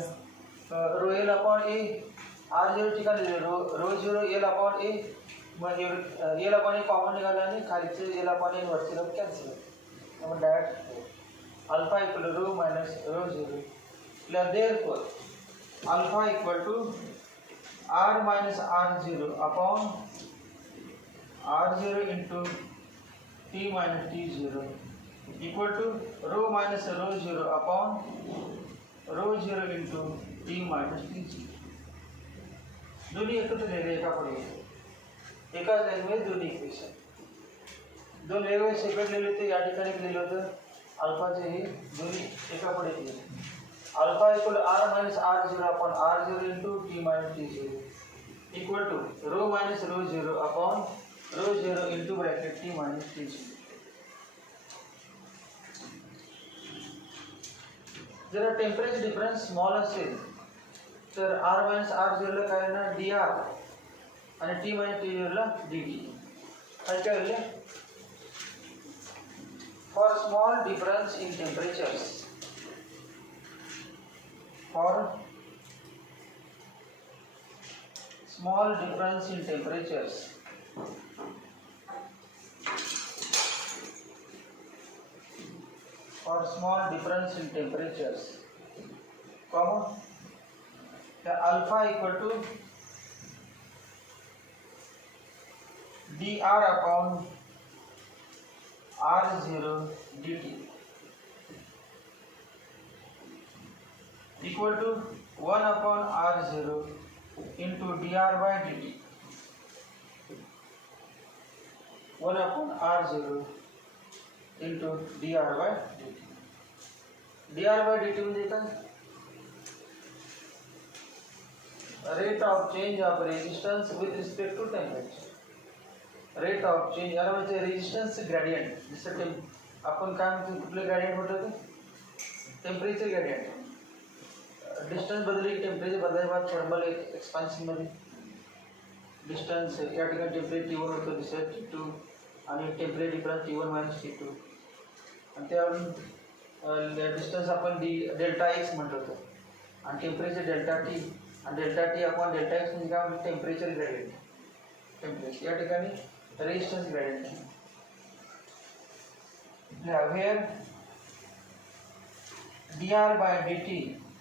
रो l upon a r0 ठिकाणी लिहिलं rho 0 l upon a mug l upon a common निघाला आणि खालीचे l upon a वरचे लोक कॅन्सल मग direct alpha equal row minus rho 0 therefore alpha equal to r minus r0 upon r0 into t minus t0 equal to rho minus rho 0 upon rho 0 into t minus t0. दोन्ही एकत्र लिहिले एका पुढे एकाच लाईनमध्ये दोन्ही इक्वेशन दोन वेगवेगळे सेपरेट लिहिले होते या ठिकाणी लिहिलं होतं अल्फाचे हे दोन्ही एका पुढे लिहिले alpha equal to r minus r0 upon r0 into t minus t0 equal to rho minus rho 0 upon rho 0 into bracket t minus t0. जर टेम्परेचर डिफरन्स स्मॉल असेल तर r minus r0 ला काय ना dr आणि t minus t0 ला dt. काय काय लिहिले for small difference in temperatures for small difference in temperatures comma the alpha equal to dr upon r0 dt equal to 1 upon r0 into dr by dt 1 upon r0 into dr by dt. dr by dt म्हणजे काय rate of change of resistance with respect to temperature. rate of change याला म्हणजे resistance gradient. जसं आपण काय म्हणतो कुठले gradient होतं ते टेम्परेचर gradient. डिस्टन्स बदलली की टेम्परेचर बदलायला थर्मल एक्सपान्शन मध्ये डिस्टन्स या ठिकाणी टेम्परेचर T1 होतं दुसऱ्या T2 आणि temperature difference T1 minus T2 आणि त्यावरून डिस्टन्स आपण डेल्टा एक्स म्हटलं होतं आणि टेम्परेचर डेल्टा टी आणि डेल्टा टी आपण डेल्टा एक्स म्हणजे काय म्हणजे टेम्परेचर ग्रेडियंट टेम्परेचर या ठिकाणी रेजिस्टन्स ग्रेडियंट आहे. Here dr by dt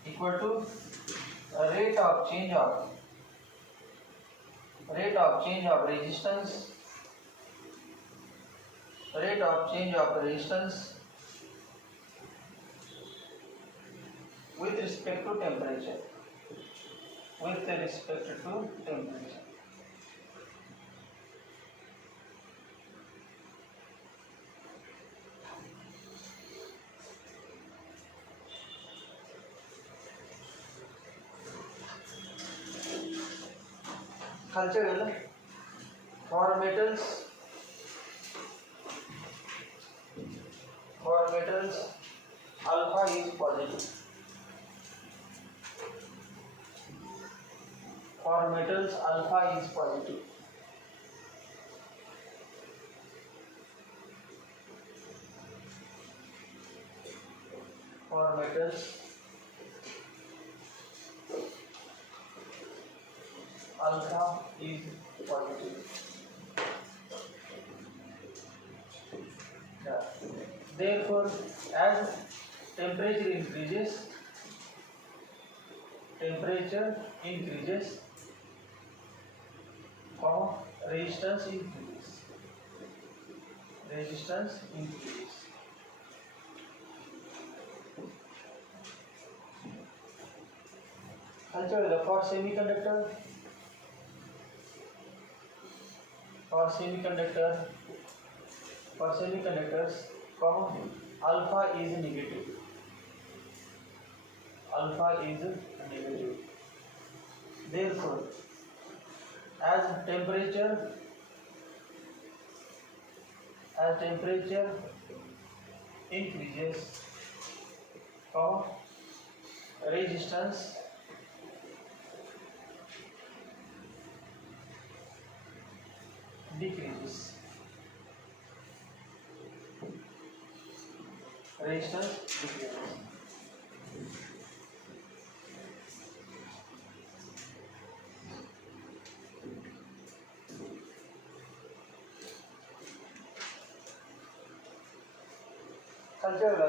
equal to rate of change of resistance with respect to temperature. खालच्या वेळेला for metals alpha is positive. For metals alpha is positive. For metals alpha is positive. Therefore, as temperature increases, resistance increases. For semiconductors, alpha is negative. Therefore, as temperature increases, resistance decreases.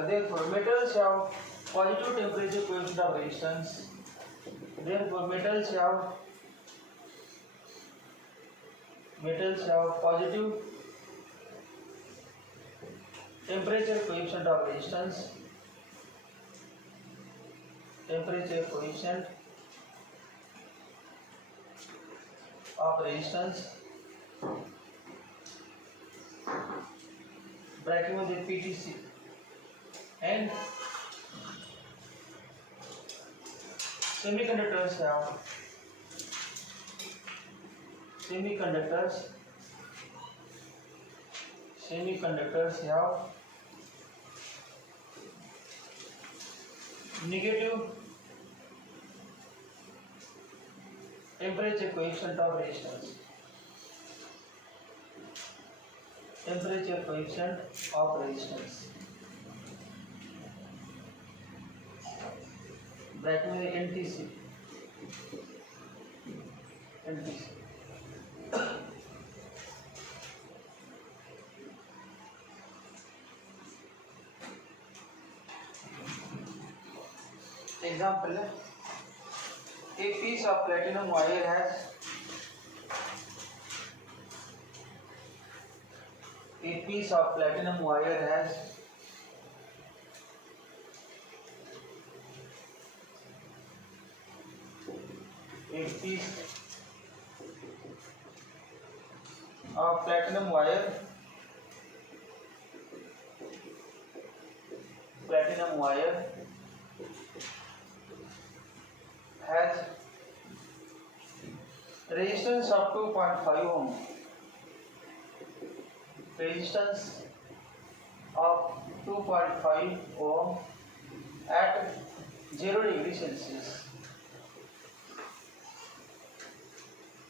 Therefore, metals have positive temperature coefficient of resistance. Therefore, metals have positive temperature coefficient of resistance. Bracket with the PTC and semiconductors have negative temperature coefficient of resistance. Bracket में NTC. Example: a piece of platinum wire has has resistance of 2.5 ohm. At 0 degree Celsius.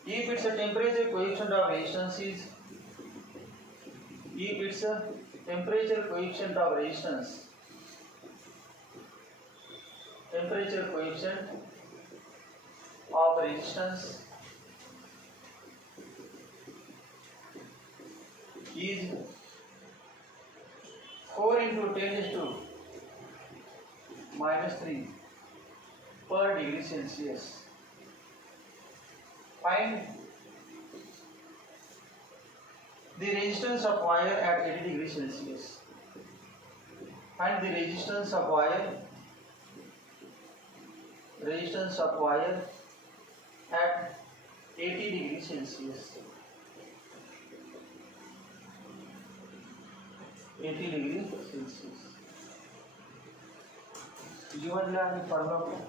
If its temperature coefficient of resistance is if its temperature coefficient of resistance is 4 into 10 is to minus 3 per degree Celsius. Find the resistance of wire at 80 degrees Celsius. Find the resistance of wire at 80 degrees Celsius. 80 degree Celsius. Given the formula.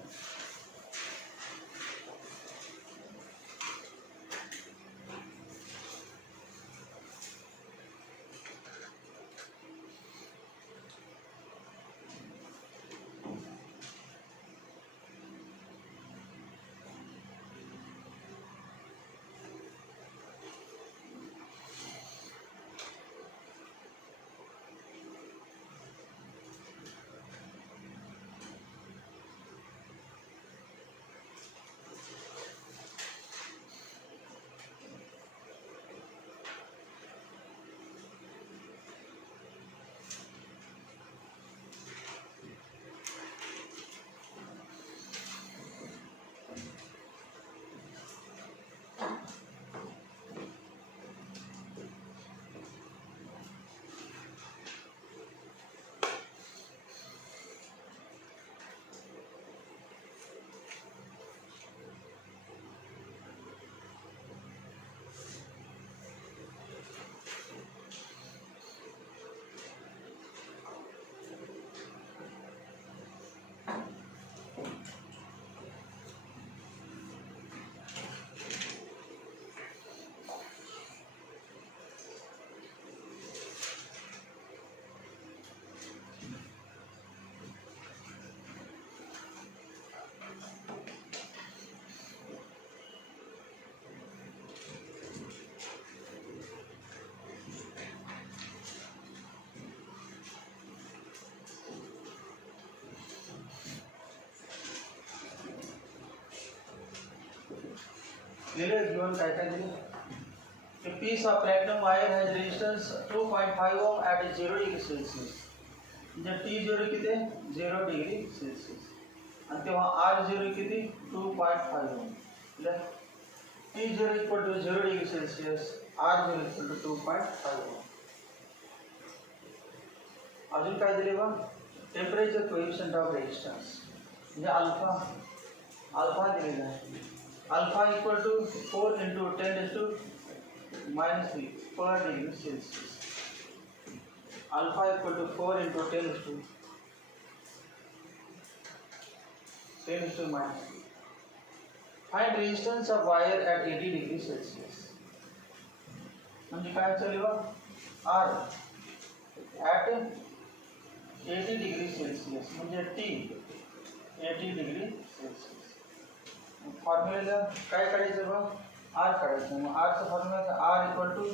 Given a piece of platinum wire has resistance 2.5 ohm at 0 degree Celsius. जब T0 किती 0 degree Celsius आणि तेव्हा R0 किती 2.5 ohm. T0 equal to 0 degree Celsius, R0 equal to 2.5 ohm. अजून काय दिले बा temperature coefficient of resistance म्हणजे अल्फा दिलेला आहे. Alpha equal to 4 into 10 is to minus 3 per degree Celsius. Alpha equal to 4 into 10 is to minus 3. Find resistance of wire at 80 degree Celsius. म्हणजे काय चालेल R at 80 degree Celsius म्हणजे T 80 degree Celsius. फॉर्म्युला काय काढायचं बघ R काढायचं. मग R चा formula R equal to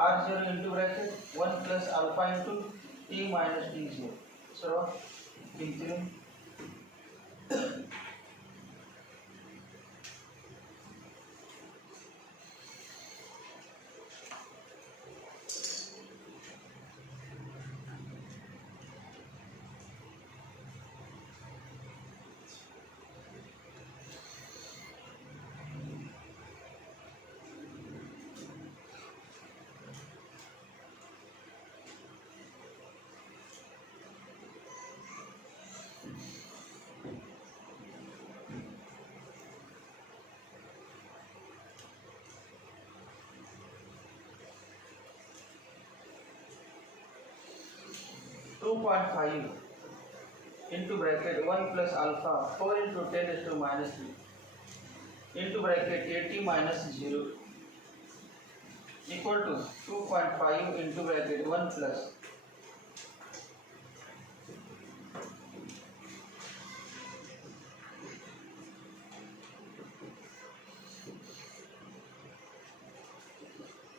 R0 into bracket 1 plus alpha into T minus T0 सर्व किंमती 2.5 into bracket 1 plus alpha 4 into 10 is to minus 3 into bracket 80 minus 0 equal to 2.5 into bracket 1 plus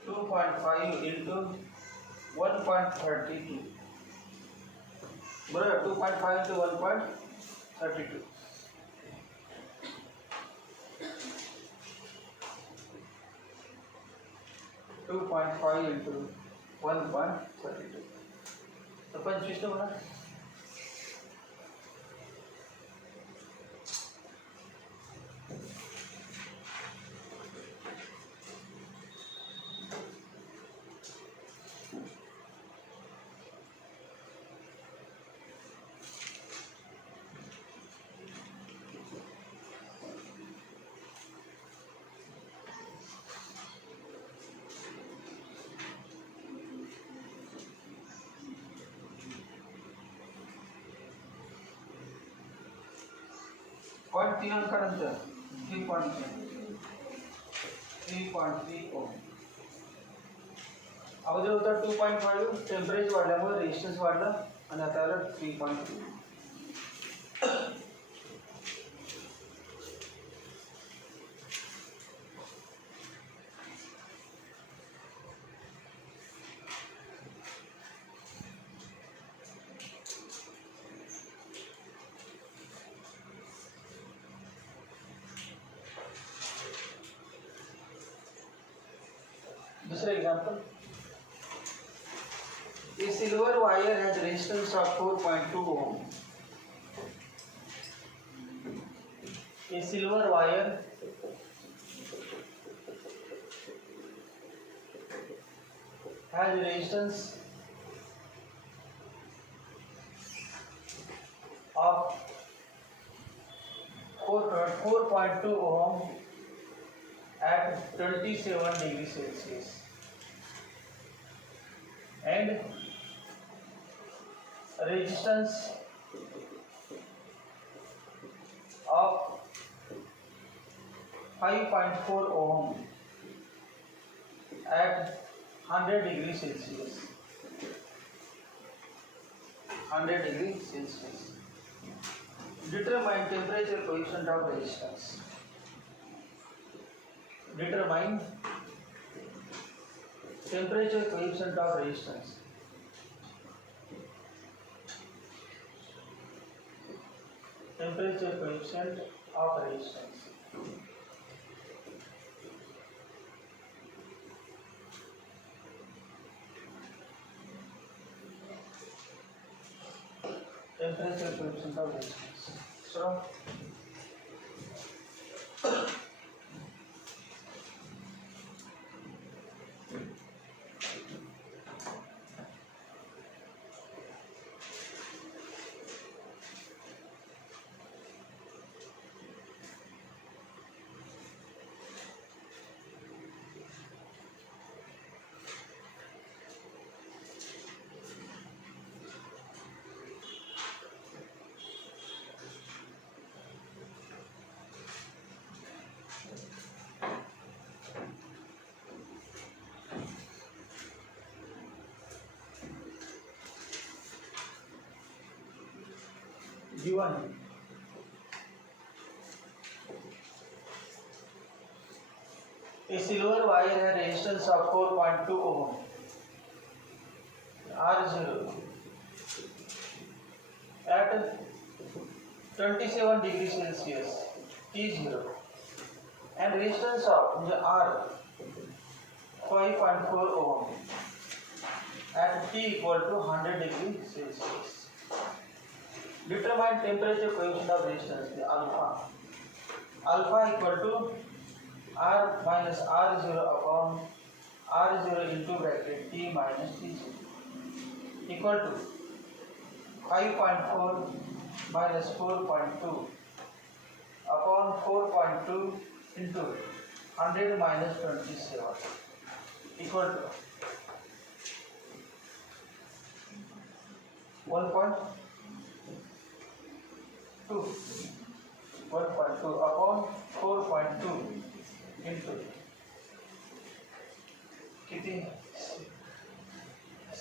2.5 into 1 1.32 बरोबर. 2.5 into 1.32. 2.5 into 1.32 तो 25 तो बना. पॉइंट 3 अंक का नंतर 3.3 ओम. अगोदर होता 2.5. टेम्परेचर वाढल्यामुळे रेजिस्टन्स वाढला आणि आता आला 3.3. दूसरा example. A silver wire has resistance of 4.2 ohm. A silver wire has resistance of 4.2 ohm at 27 degrees Celsius and resistance of 5.4 ohm at 100 degrees Celsius. 100 degrees Celsius. Determine temperature coefficient of resistance. Determine temperature coefficient of resistance. Temperature coefficient of resistance. Temperature coefficient of resistance. So given a silver wire has resistance of 4.2 ohm R0 at 27 degrees Celsius T0 and resistance of R 5.4 ohm at T equal to 100 degrees Celsius. Determine temperature coefficient of resistance alpha. Alpha equal to R minus R0 upon R0 into bracket T minus T0 equal to 5.4 minus 4.2 upon 4.2 into 100 minus 27 equal to 1.2 upon 4.2 into कितनी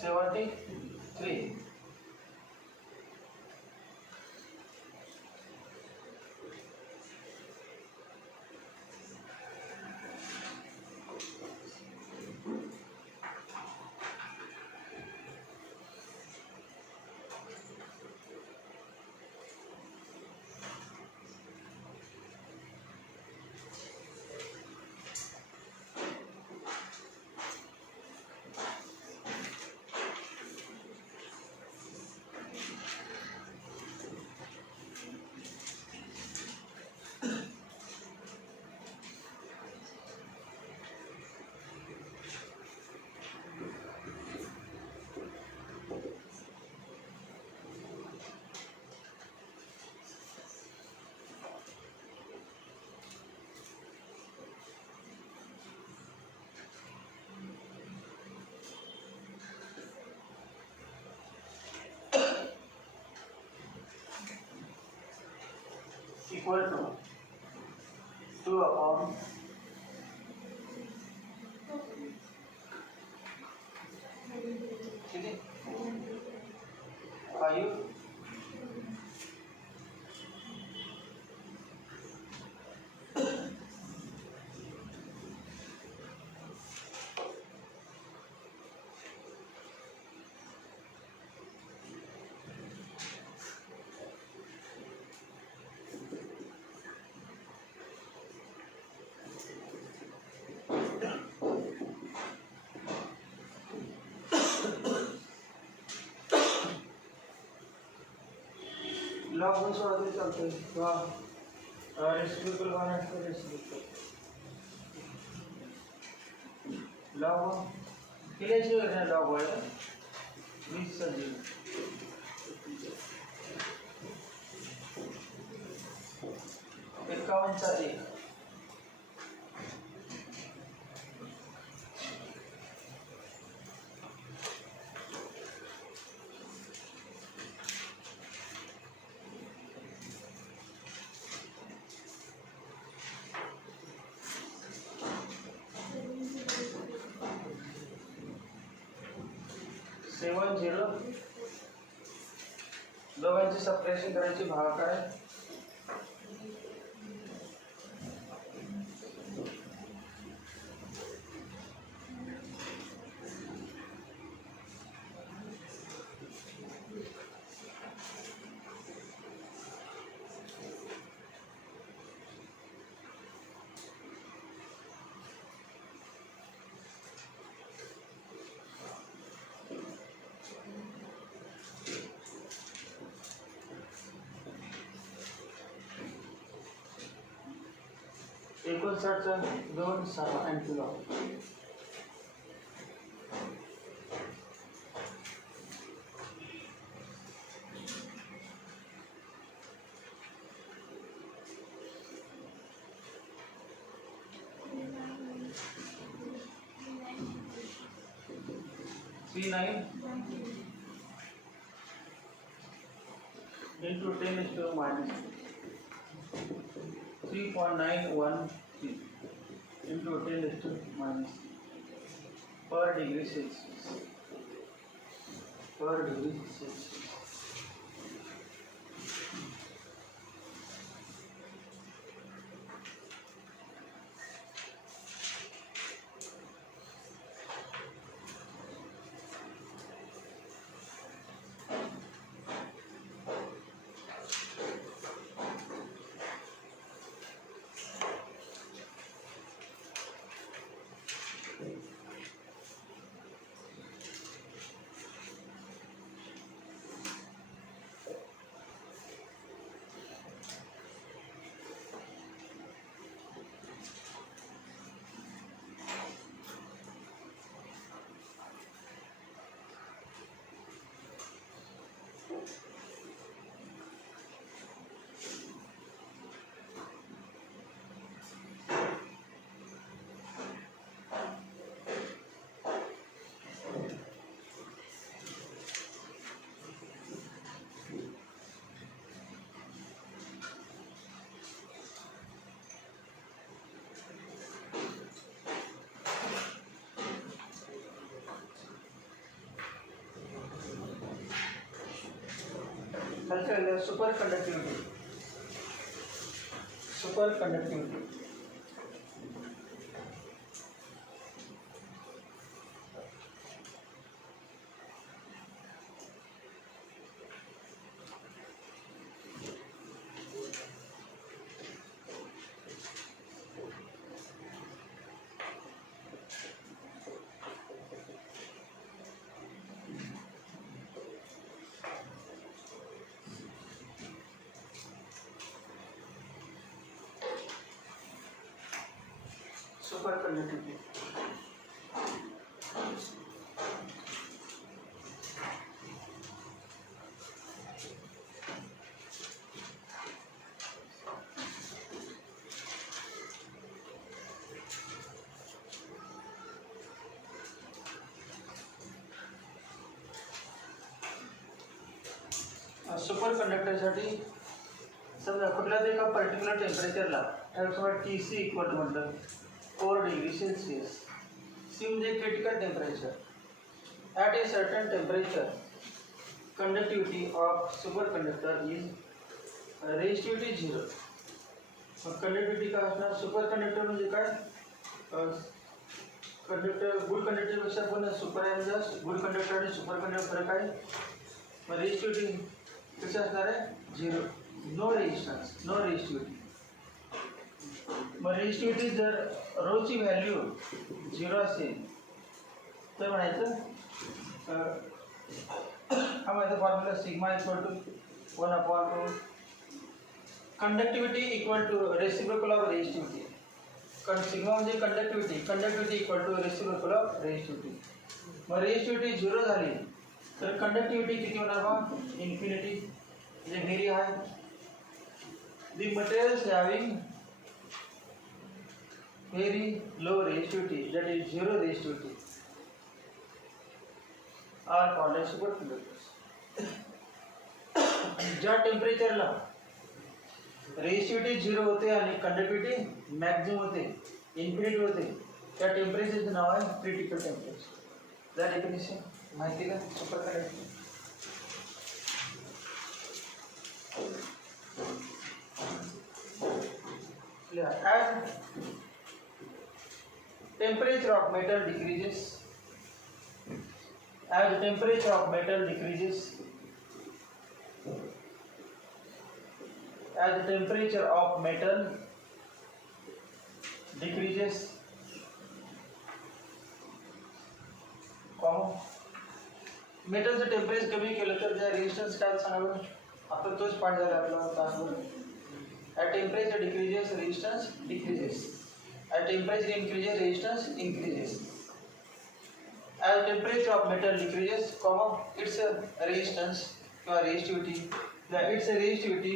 73. Equal to 2 अपॉन ठीक है 5 लॉग 1 सोडते चालतंय किंवा रेसिप्रोकल बनायचं reciprocal log 1 केल्याशिवाय नाही लॉग 1 20 चा 0 51 चा 1 70 दोघांची सबट्रॅक्शन करायची भागाकार आहे एकोणसाठचा 2 6 anti log C9 into 10 is to minus 3.913 into 10 is to minus per degree Celsius per degree Celsius superconductivity सुपर कंडक्टरसाठी समजा कुठल्या तरी एका पर्टिक्युलर टेम्परेचरला समजा TC इक्वल म्हटलं 4 डिग्री सेल्सिअस. सी म्हणजे critical temperature. At a certain temperature conductivity of superconductor is resistivity 0. मग कंडक्टिव्हिटी काय असणार? सुपरकंडक्टर म्हणजे काय? कंडक्टर गुड कंडक्टरपेक्षा पण सुपर आहे म्हणजे गुड कंडक्टर आणि सुपर कंडक्टर फरक आहे. मग रेजिस्टिव्हिटी कशी असणार आहे? 0. No resistance, no resistivity. मग रेजिस्टिव्हिटी जर रोची व्हॅल्यू 0 असेल तर म्हणायचं हा माझा formula sigma equal to 1/2 conductivity equal to reciprocal of resistivity. Sigma म्हणजे conductivity equal to reciprocal of resistivity. मग रेजिस्टिव्हिटी 0 झाली तर कंडक्टिव्हिटी किती होणार बा? इन्फिनिटी म्हणजे very high. The materials having very low resistivity that is 0 resistivity are called as superconductors. ज्या टेम्परेचरला रेजिस्टिव्हिटी 0 होते आणि कंडक्टिव्हिटी मॅक्झिमम होते, इन्फिनिटी होते, त्या टेम्परेचरचं नाव आहे क्रिटिकल टेम्परेचर. त्या डेफिनेशन माहिती का? Superconductor. As temperature of metal decreases, as the temperature of metal decreases, as the temperature of metal decreases, मेटलचं टेम्परेचर कमी केलं तर त्या रेजिस्टन्स काय सांगावं? आता तोच पाठ झाला आपला तासभर. At temperature decreases, resistance decreases. At temperature increases, resistance increases. As temperature of metal decreases, its resistance or resistivity, its resistivity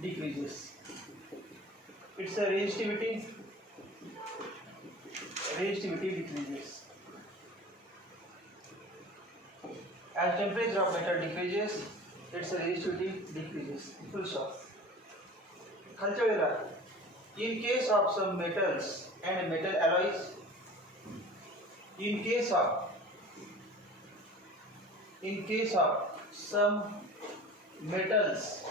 decreases. Its resistivity decreases. As temperature of metal decreases, its resistivity decreases. Full stop. खालच्या वेळेला in case of some metals and metal alloys, in case of some metals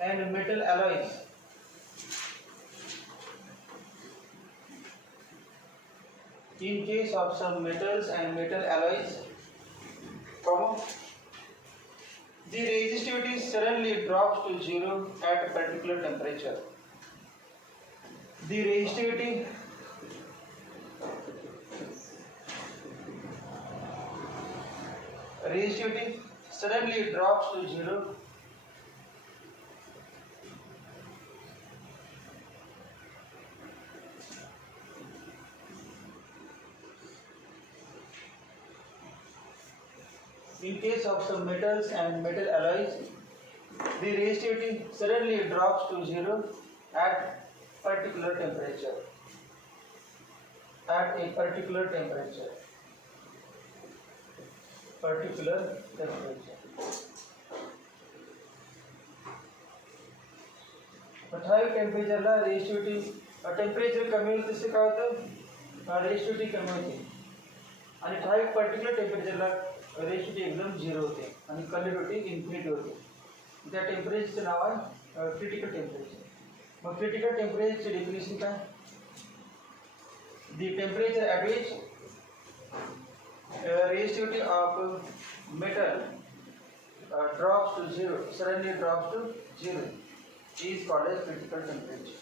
and metal alloys, in case of some metals and metal alloys, the resistivity suddenly drops to 0 at a particular temperature. The resistivity suddenly drops to 0 in case of some metals and metal alloys. The resistivity suddenly drops to 0 at particular temperature. At a particular temperature. High टेम्परेचरला resistivity temperature कमी होईल तसे काय होतं? रेजिस्टिव्हिटी कमी होते. आणि high particular टेम्परेचरला रेजिस्टिव्हिटी एकदम 0 होते आणि कंडक्टिव्हिटी इन्फिनिटी होते. त्या टेम्परेचरचं नाव आहे क्रिटिकल टेम्परेचर. मग क्रिटिकल टेम्परेचरची डेफिनेशन काय? The temperature at which resistivity of metal drops to 0, suddenly drops to 0, is called as critical temperature.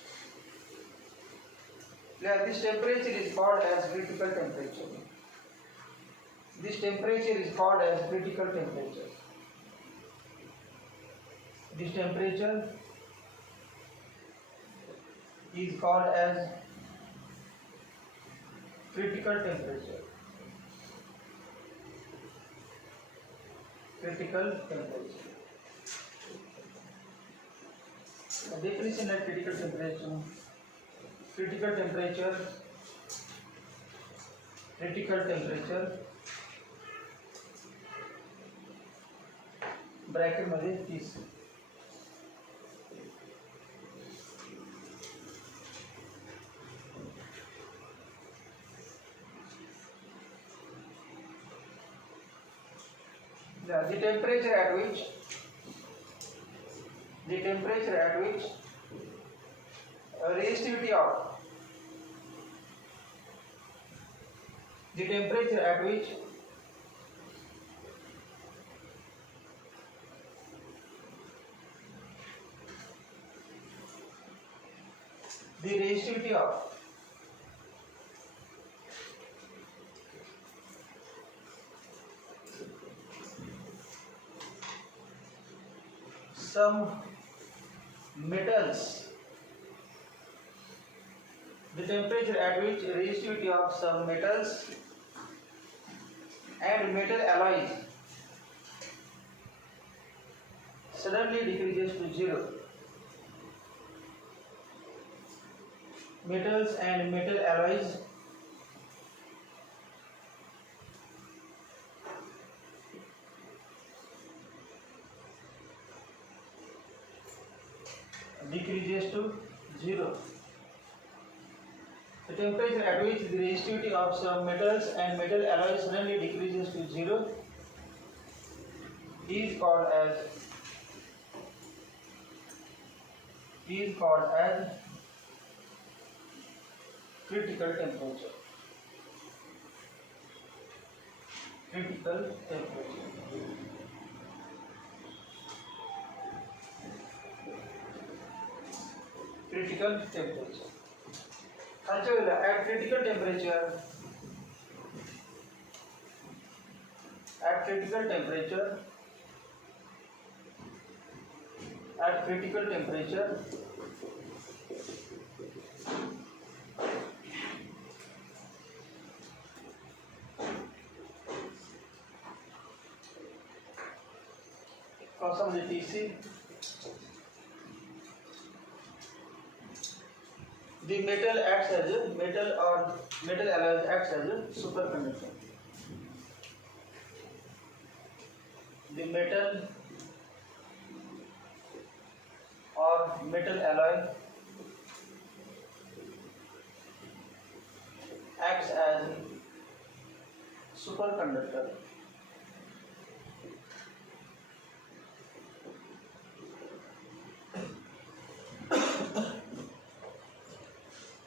This temperature is called as critical temperature. This temperature is called as critical temperature. This temperature is called as critical temperature. Critical temperature. The definition of critical temperature. Critical temperature bracket मध्ये 30. the temperature at which resistivity of the temperature at which the resistivity of some metals, the temperature at which resistivity of some metals and metal alloys suddenly decreases to zero. Metals and metal alloys decreases to zero. The temperature at which the resistivity of some metals and metal alloys suddenly decreases to zero is called as critical temperature. Critical temperature. Critical temperature. At critical temperature, cosm the Tc, the metal alloys acts as a superconductor. The metal or metal alloy acts as superconductor.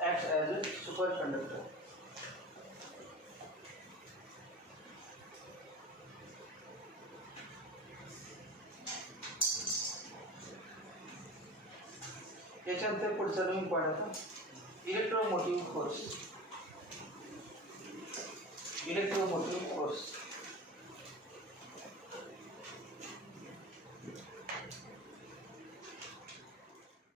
Acts as a superconductor. याच्यानंतर पुढचा नवीन पॉइंट होता electromotive force.